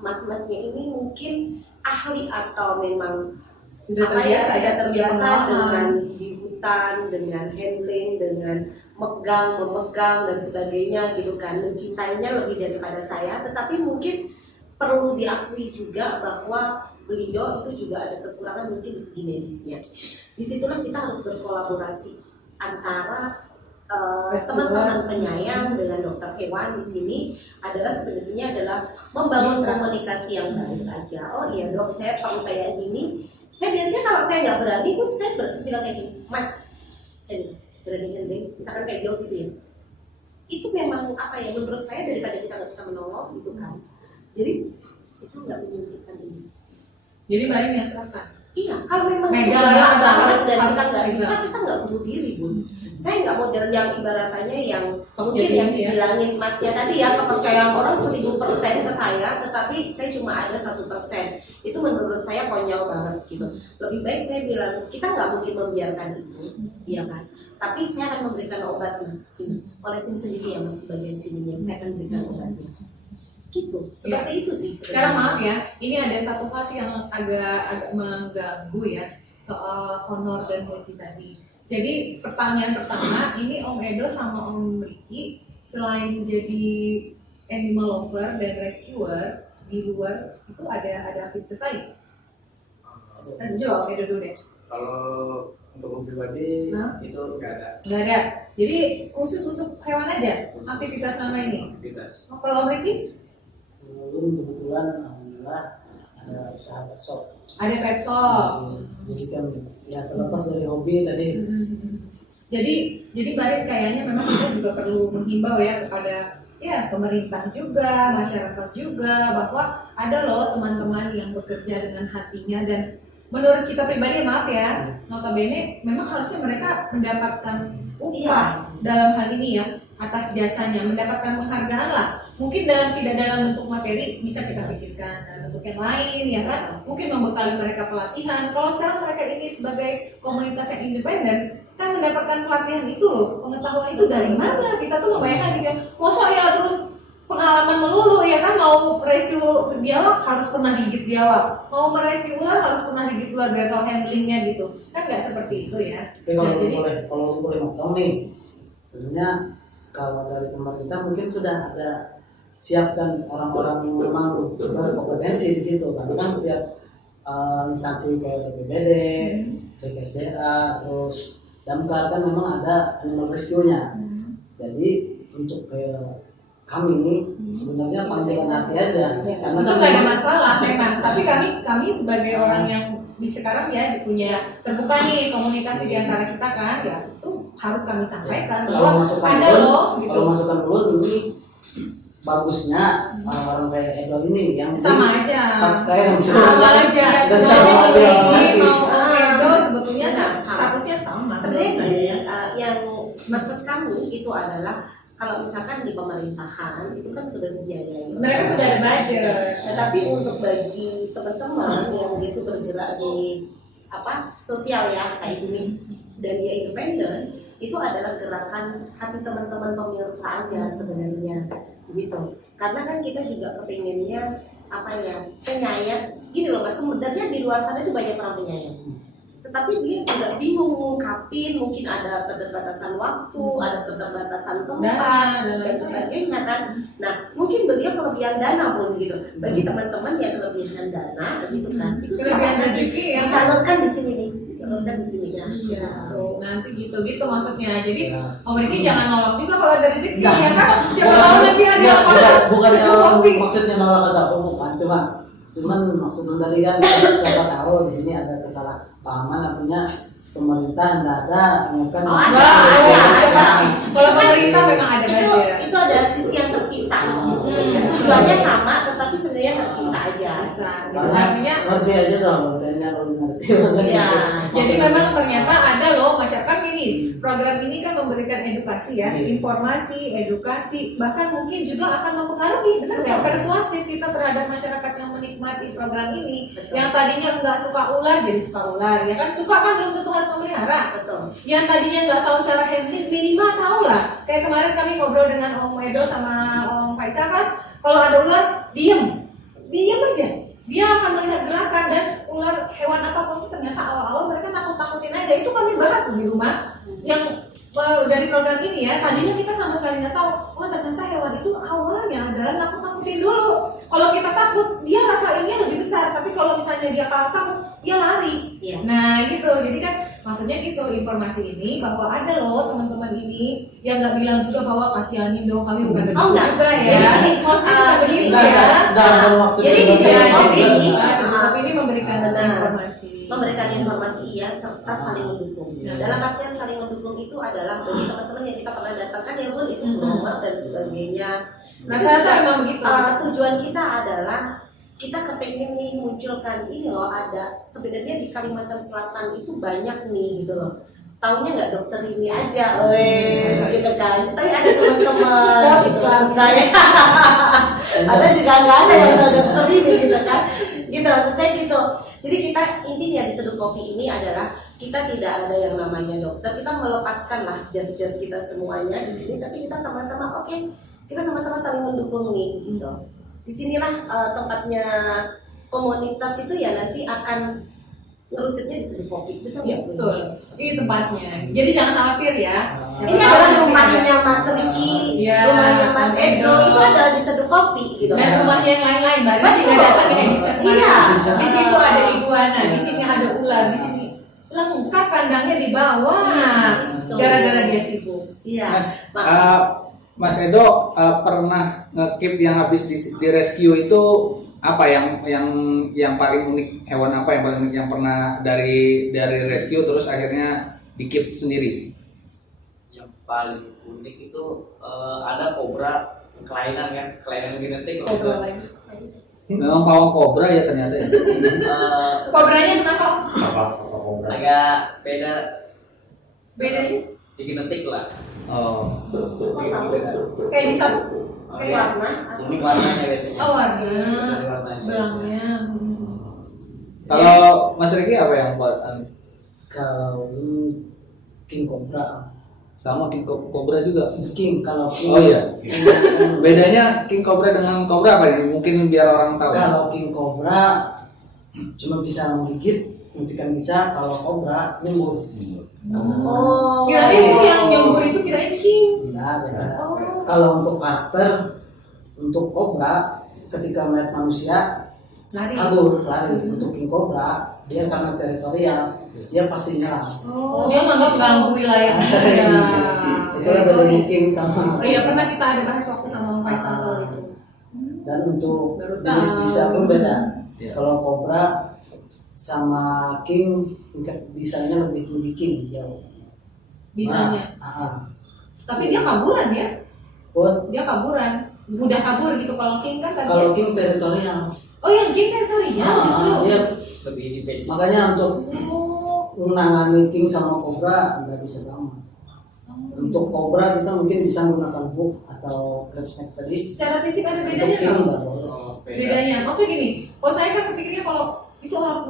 mas-masnya ini mungkin ahli atau memang sudah terbiasa dengan di hutan, dengan handling, dengan memegang dan sebagainya gitu kan, mencintainya lebih daripada saya. Tetapi mungkin perlu diakui juga bahwa beliau itu juga ada kekurangan mungkin di segi medisnya. Disitulah kita harus berkolaborasi antara teman-teman penyayang dengan dokter hewan di sini adalah sebenarnya adalah membangun komunikasi yang baik aja. Oh iya dok, saya perlu kayak gini. Saya biasanya kalau saya nggak berani pun saya bilang kayak gini, mas, berani handling, misalkan kayak jauh gitu ya. Itu memang apa ya? Menurut saya daripada kita nggak bisa menolong gitu kan. Jadi bisa nggak menyulitkan ini? Jadi Mbak Rin yang serahkan. Iya, kalau memang itu megang banyak banget banget dan kita harus nggak bisa, megang. kita nggak bunuh diri, Bun. Saya nggak model yang ibaratannya yang Kamu mungkin jadi yang ini ya. dibilangin Masnya tadi ya, kepercayaan orang 1000% ke saya, tetapi saya cuma ada 1%. Itu menurut saya konyol banget gitu. Lebih baik saya bilang kita nggak mungkin membiarkan itu, iya kan? Tapi saya akan memberikan obat, Mas. Olesin sendiri ya, Mas, di bagian sininya. Saya akan berikan obatnya. Gitu. Seperti itu sih. Sekarang maaf ya, ini ada satu hal sih yang agak mengganggu ya soal honor dan gaji tadi. Jadi pertanyaan pertama, ini Om Edo sama Om Ricky selain jadi animal lover dan rescuer di luar itu ada aktivitas lain. Coba Om Edo dulu deh. Kalau untuk om pribadi Hah? itu nggak ada Nggak ada. Jadi khusus untuk hewan aja aktivitas selama ini. aktivitas. Oh, kalau Om Ricky Belum, kebetulan alhamdulillah ada usaha pet shop. ada pet shop. Jadi kan ya terlepas dari hobi tadi. Jadi Barit kayaknya memang kita juga perlu menghimbau ya kepada ya pemerintah juga, masyarakat juga bahwa ada loh teman-teman yang bekerja dengan hatinya dan menurut kita pribadi maaf ya, notabene memang harusnya mereka mendapatkan upah dalam hal ini ya atas jasanya, mendapatkan penghargaan lah. Mungkin tidak dalam bentuk materi bisa kita pikirkan dalam bentuk yang lain ya kan, mungkin membekali mereka pelatihan. Kalau sekarang mereka ini sebagai komunitas yang independen kan mendapatkan pelatihan itu, pengetahuan itu dari mana? Kita tuh membayangkan gitu ya, masa ya terus pengalaman melulu ya kan, mau rescue biawak harus pernah gigit biawak, mau merescue ular harus pernah gigit ular biar tahu handlingnya gitu kan, nggak seperti itu ya. Tapi kalau Nah, jadi kalau boleh Mas Tom nih, sebenarnya kalau dari pemerintah mungkin sudah ada siapkan orang-orang yang memang berkompetensi di situ, karena kan setiap instansi kayak BPBD, BKSDA, terus Damkar kan memang ada animal rescue-nya. Jadi untuk kami ini sebenarnya panggilan hati aja, karena itu kan nggak ada masalah memang, tapi kami sebagai orang yang di sekarang ya punya terbuka nih komunikasi di antara kita kan, ya itu harus kami sampaikan bahwa ada loh gitu. Kalau masukkan dulu ini bagusnya orang kayak Edo ini yang Sama aja. kayak Sama aja. Dan sama Mau aja. Ricky, mau Om Edo sebetulnya Sama. statusnya sama. Sebenarnya gini ya, yang maksud kami itu adalah kalau misalkan di pemerintahan itu kan sudah dibiayai. Mereka sudah ada budget. Tetapi untuk bagi teman-teman yang gitu bergerak di sosial ya kayak gini dan dia independen, itu adalah gerakan hati teman-teman pemirsa aja sebenarnya gitu. Karena kan kita juga kepinginnya penyayang gini loh Mas, sebenarnya di luar sana itu banyak orang penyayang, tetapi dia juga bingung ngungkapin, mungkin ada keterbatasan waktu, ada keterbatasan tempat dan sebagainya kan. Nah mungkin beliau kelebihan dana pun gitu. Bagi teman-teman yang kelebihan dana gitu kan, itu Kelebihan rezeki ya. disalurkan di sini nih, disalurkan di sini ya. Iya, tuh nanti gitu maksudnya. Jadi Om Ricky jangan nolak juga kalau ada rezeki ya kan. Siapa tahu nanti ada apa? bukan kopi. maksudnya nolak atau bukan, cuman maksudnya tadi kan siapa tahu di sini ada kesalahpahaman, artinya pemerintah nggak ada menyiapkan. Oh, Enggak, ada pasti. Kalau pemerintah memang ada budget. Itu ada sisi yang terpisah. Tujuannya sama, tetapi sebenarnya terpisah aja. Bisa. Gitu. Artinya ngerti aja dong, kayaknya kalau ngerti. Iya. jadi memang ternyata ada loh masyarakat ini. Program ini kan memberikan edukasi ya, informasi, edukasi, bahkan mungkin juga akan mempengaruhi, benar nggak, persuasif kita terhadap masyarakat yang menikmati program ini. Betul. Yang tadinya nggak suka ular jadi suka ular, ya kan, suka kan belum tentu harus memelihara. Betul. Yang tadinya nggak tahu cara handling minimal tahu lah. Kayak kemarin kami ngobrol dengan Om Edo sama Om Faisal kan, kalau ada ular diem aja, dia akan melihat gerakan, dan ular hewan apapun itu ternyata awal-awal mereka takut-takutin aja. Itu kami bahas tuh di rumah yang dari program ini ya. Tadinya kita sama sekali nggak tahu, oh ternyata hewan itu awalnya adalah nakut-nakutin dulu. Kalau kita takut, dia rasa ini lebih besar, tapi kalau misalnya dia kalah takut, dia lari. Iya. Nah gitu, jadi kan maksudnya gitu informasi ini bahwa ada loh teman-teman ini yang nggak bilang juga bahwa kasihanin dong, kami bukan begitu enggak. juga ya. Jadi gini, Maksudnya bukan begitu Enggak, ya. enggak maksudnya. Jadi di sini Ya, kopi jadi ini kopi ini memberikan Benar. informasi. memberikan informasi ya serta saling mendukung. Nah, dalam artian saling mendukung itu adalah bagi teman-teman yang kita pernah datangkan ya Bun, itu promote dan sebagainya. Rata-rata emang begitu. Tujuan kita adalah kita kepengen nih munculkan ini loh, ada sebenarnya di Kalimantan Selatan itu banyak nih gitu loh taunya nggak dokter ini aja, gitu kan. Tapi ada teman-teman gitu maksud saya. Ada juga nggak ada yang tahu dokter ini gitu kan. Gitu maksud saya gitu. Jadi kita intinya di Seduh Kopi ini adalah kita tidak ada yang namanya dokter. Kita melepaskan lah jas-jas kita semuanya di sini, tapi kita sama-sama kita sama-sama saling mendukung nih gitu. Disinilah tempatnya komunitas itu ya nanti akan ngerucutnya di Seduh Kopi. Betul Ya, nggak? betul. Ini tempatnya. Jadi jangan khawatir ya. Ini adalah rumahnya Mas Riki, Iya, rumahnya Mas Edo, itu adalah di Seduh Kopi gitu. Dan rumahnya yang lain-lain, Mbak. Di sini datang kayak di set Iya. Di situ ada iguana, di sini ada ular, di sini lengkap kandangnya di bawah. Betul. Gara-gara dia sibuk. Iya. Mas Edo pernah nge-keep yang habis di rescue itu apa yang paling unik, hewan apa yang paling unik yang pernah dari rescue terus akhirnya di-keep sendiri? Yang paling unik itu ada kobra kelainan genetik. Kobra lain. Memang pawang kobra ya ternyata ya. Kobranya kenapa? Agak beda Bedanya? di genetik lah. Oh. Kayak di sana? Kayak warna. Unik warnanya biasanya. Oh, warna. Dari warnanya. Belangnya. Kalau Mas Riki apa yang buat Kalau ini King Cobra. sama King Cobra juga? King kalau King. Oh iya. Bedanya King Cobra dengan Cobra apa ini? Mungkin biar orang tahu. Kalau King Cobra cuma bisa menggigit, menghentikan bisa. Kalau Cobra nyembur. Oh. Kirain itu yang nyembur itu kirain king. Enggak, beda. Oh. Kalau untuk karakter, untuk Cobra ketika melihat manusia Lari. kabur lari. Untuk King Cobra dia karena teritorial, dia pasti nyerang. Oh, dia nganggap ganggu wilayah dia. Itu yang bedanya King sama. Oh iya, pernah kita ada bahas waktu sama Om Faisal soal itu. Dan untuk Baru jenis tahu. bisa pun beda. Iya. Kalau Cobra sama King tingkat bisanya lebih tinggi King jauh. Bisanya. Tapi Tapi dia kaburan ya. buat Dia kaburan. Mudah kabur gitu. Kalau king kan tadi. kalau King teritorial. Oh, yang king teritorial justru. Dia Lebih intens. makanya untuk Oh. menangani King sama Cobra nggak bisa sama. Untuk Cobra kita mungkin bisa menggunakan hook atau crab snake tadi. Secara fisik ada Untuk bedanya King nggak? nggak boleh. Oh, beda. Bedanya. Maksudnya gini. Kalau saya kan berpikirnya kalau itu ular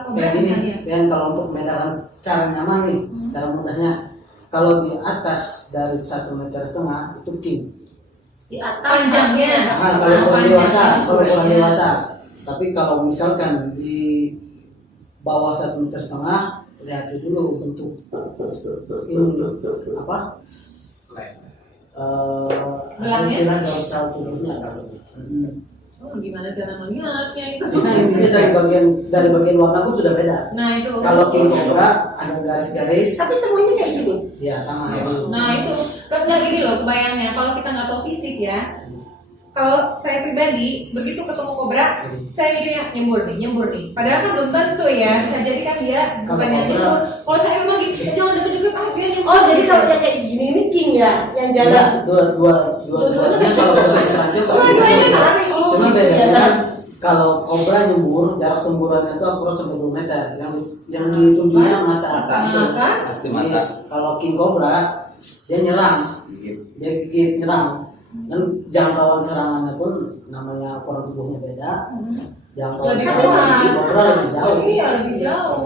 kobra Kayak gini, misalnya. kan kalau untuk medaran cara nyaman nih, cara mudahnya. Kalau di atas dari 1,5 meter itu King. Di atas Panjangnya. Nah, kalau kurang panjangnya. dewasa, kalau kurang Iya. dewasa. Tapi kalau misalkan di bawah 1,5 meter, lihat dulu bentuk ini apa? Ada Belangnya? istilah dorsal turunnya. Oh, gimana cara melihatnya itu? Nah, intinya dari bagian warna pun sudah beda. Nah, itu. Kalau King Cobra ada garis-garis, Tapi semuanya kayak gini. ya sama kayak Nah, itu kan nggak gini loh kebayangnya. Kalau kita nggak tahu fisik ya. Kalau saya pribadi begitu ketemu kobra, saya mikirnya nyembur nih. Padahal kan belum tentu ya. Bisa jadi kan dia Kalau bukan yang kobra- nyembur. Kalau saya memang gitu, jangan deket-deket dia nyembur. Oh, jadi kalau yang kayak gini ini king ya, yang jalan. dua-duanya kalau proses lanjut Dua-duanya lari. cuma Oh, bedanya iya. kalau Cobra nyembur jarak semburannya itu akurat sampai 2 meter yang ditunjuknya mata langsung. Maka Pasti Jadi, mata. kalau King Cobra dia nyerang, dia gigit nyerang, dan jangkauan serangannya pun namanya ukuran tubuhnya beda. Jangkauan Lebih serangan luas. King Cobra lebih jauh. Iya, lebih jauh.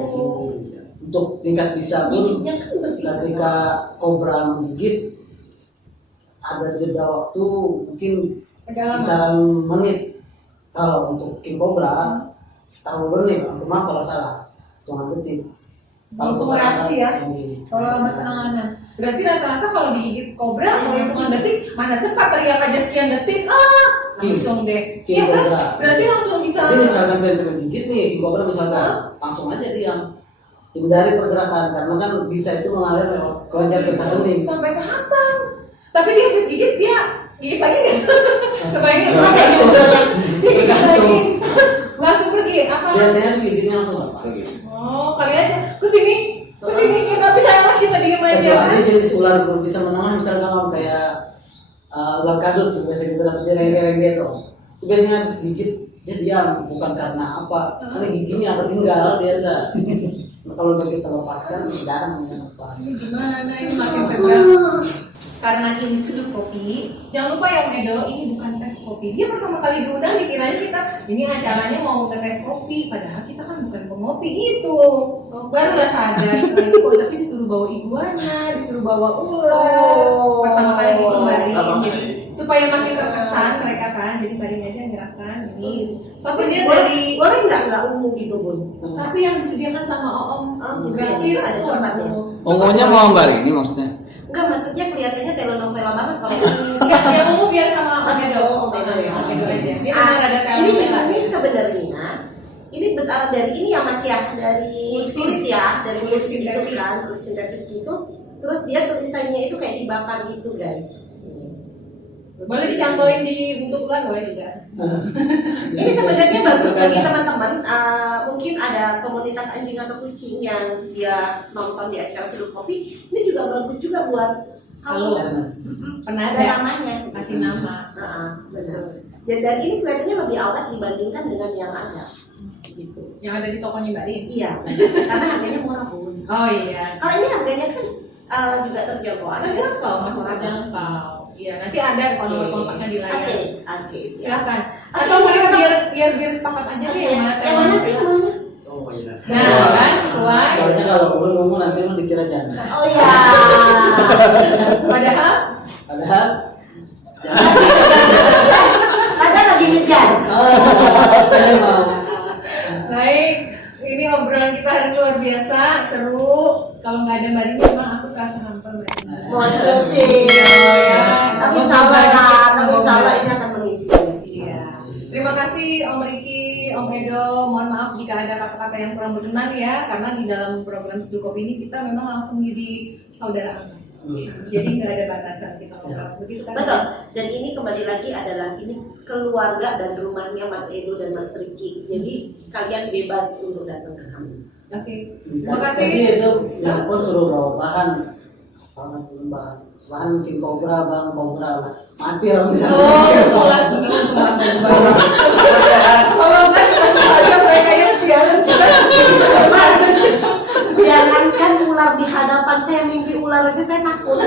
Untuk tingkat bisa pun Giginya kan berbisa. ketika Cobra menggigit ada jeda waktu mungkin agak lama. kisaran menit. Kalau untuk King Cobra setahun menit, cuma kalau salah hitungan detik. Langsung Cobra reaksi ya. ini. Kalau lama penanganan. Berarti rata-rata kalau digigit kobra, kalau hitungan detik, mana sempat teriak aja sekian detik, langsung deh. King Iya kan? Cobra. Berarti langsung bisa. Jadi misalkan dia menggigit nih, King Cobra misalkan langsung aja diam, hindari pergerakan karena kan bisa itu mengalir lewat kelenjar getah bening. Sampai kapan? Tapi dia habis gigit, dia gigit lagi nggak? Kebayangin Ya, masa dia betul. dia gigit lagi? Tergantung. Langsung pergi? Apa? Biasanya harus gigitnya langsung apa? Oh, kali aja. Kesini, ya nggak bisa lah kita diem aja. Kecuali jenis ular tuh bisa menengah misalkan kalau kayak ular kadut tuh biasa kita dapat dia rengge-rengge tuh. Itu biasanya habis gigit dia diam bukan karena apa, karena giginya ketinggal biasa. kalau udah kita lepaskan jarang yang lepas. Ini gimana ini makin berat. Karena ini seduh kopi, jangan lupa ya Om Edo, ini bukan tes kopi. Dia pertama kali diundang dikiranya kita ini acaranya mau tes kopi, padahal kita kan bukan pengopi gitu. Baru lah sadar, kok tapi disuruh bawa iguana, disuruh bawa ular. Pertama kali dikembarin, jadi supaya makin terkesan mereka kan, jadi baring aja yang gerakan ini. Soalnya dari boleh nggak ungu gitu Bun? tapi yang disediakan sama Om gitu Grafir ya, ada coklatnya. Ungunya mau Mbak ini maksudnya? Enggak, maksudnya kelihatannya telenovela banget kalau Enggak, yang ungu biar sama Om Edo. Om Edo ya. Om Edo aja. Dia memang ada ini sebenarnya ini dari ini ya Mas ya, dari kulit ya, dari kulit Kulit gitu sintetis. kan, kulit sintetis gitu. Terus dia tulisannya itu kayak dibakar gitu guys. boleh dicontohin di bentuk ular boleh juga. Ini sebenarnya bagus bagi teman-teman. Mungkin ada komunitas anjing atau kucing yang dia nonton di acara seduh kopi. Ini juga bagus juga buat Halo. kamu. Pernah Ada ada namanya. kasih nama. Betul. Dan ini kelihatannya lebih awet dibandingkan dengan yang ada. Gitu. Yang ada di tokonya Mbak Din. Iya, karena harganya murah Bun. Oh iya. Kalau ini harganya kan juga terjangkau. Terjangkau, masih terjangkau. Iya, nanti ada nomor kontaknya di layar. Oke, siap. Silakan. Atau mereka biar sepakat aja deh yang mana Yang mana sih namanya? Oh iya. Nah, kan sesuai. Soalnya kalau perlu ngomong nanti lu dikira janda. Oh iya. Padahal Padahal Ada lagi ngejar. saya mau. baik, ini obrolan kita hari ini luar biasa, seru. Kalau nggak ada Mbak Din, memang aku kerasa hamper Mbak Din. Bocil sih. ya. Tapi sabar lah, tapi sabar ini akan mengisi. Iya. Terima kasih Om Riki, Om Edo. Mohon maaf jika ada kata-kata yang kurang berkenan ya, karena di dalam program Seduh Kopi ini kita memang langsung jadi saudara. Jadi nggak ada batasan kita ngobrol begitu kan? Betul. Dan ini kembali lagi adalah ini keluarga dan rumahnya Mas Edo dan Mas Riki. Jadi kalian bebas untuk datang ke kami. Oke. Terima kasih. Tadi itu yang pun suruh bawa bahan bikin kobra bang kobra lah. Mati orang di sana. Oh, betulan. Kalau nggak kita aja mereka yang siaran kita. Mas, jangankan ular di hadapan saya, mimpi ular aja saya takut.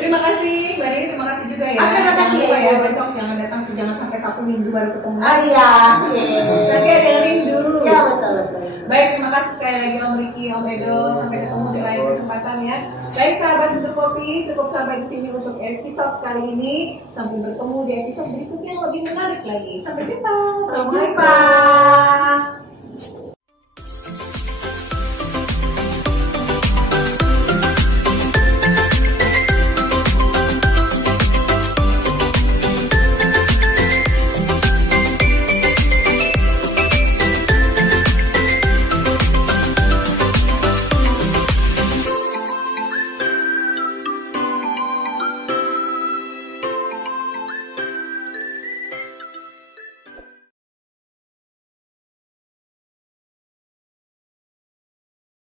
Terima kasih Mbak Rini, terima kasih juga ya. Oke, terima kasih Jangan lupa ya. besok jangan datang jangan sampai 1 minggu baru ketemu. Ah iya, oke. Nanti ada yang rindu. Ya betul betul. Baik, terima kasih sekali lagi Om Riki, Om Edo. Sampai ketemu di lain kesempatan ya. Baik sahabat Seduh Kopi, cukup sampai di sini untuk episode kali ini. Sampai bertemu di episode berikutnya yang lebih menarik lagi. Sampai jumpa. Sampai Assalamualaikum. jumpa.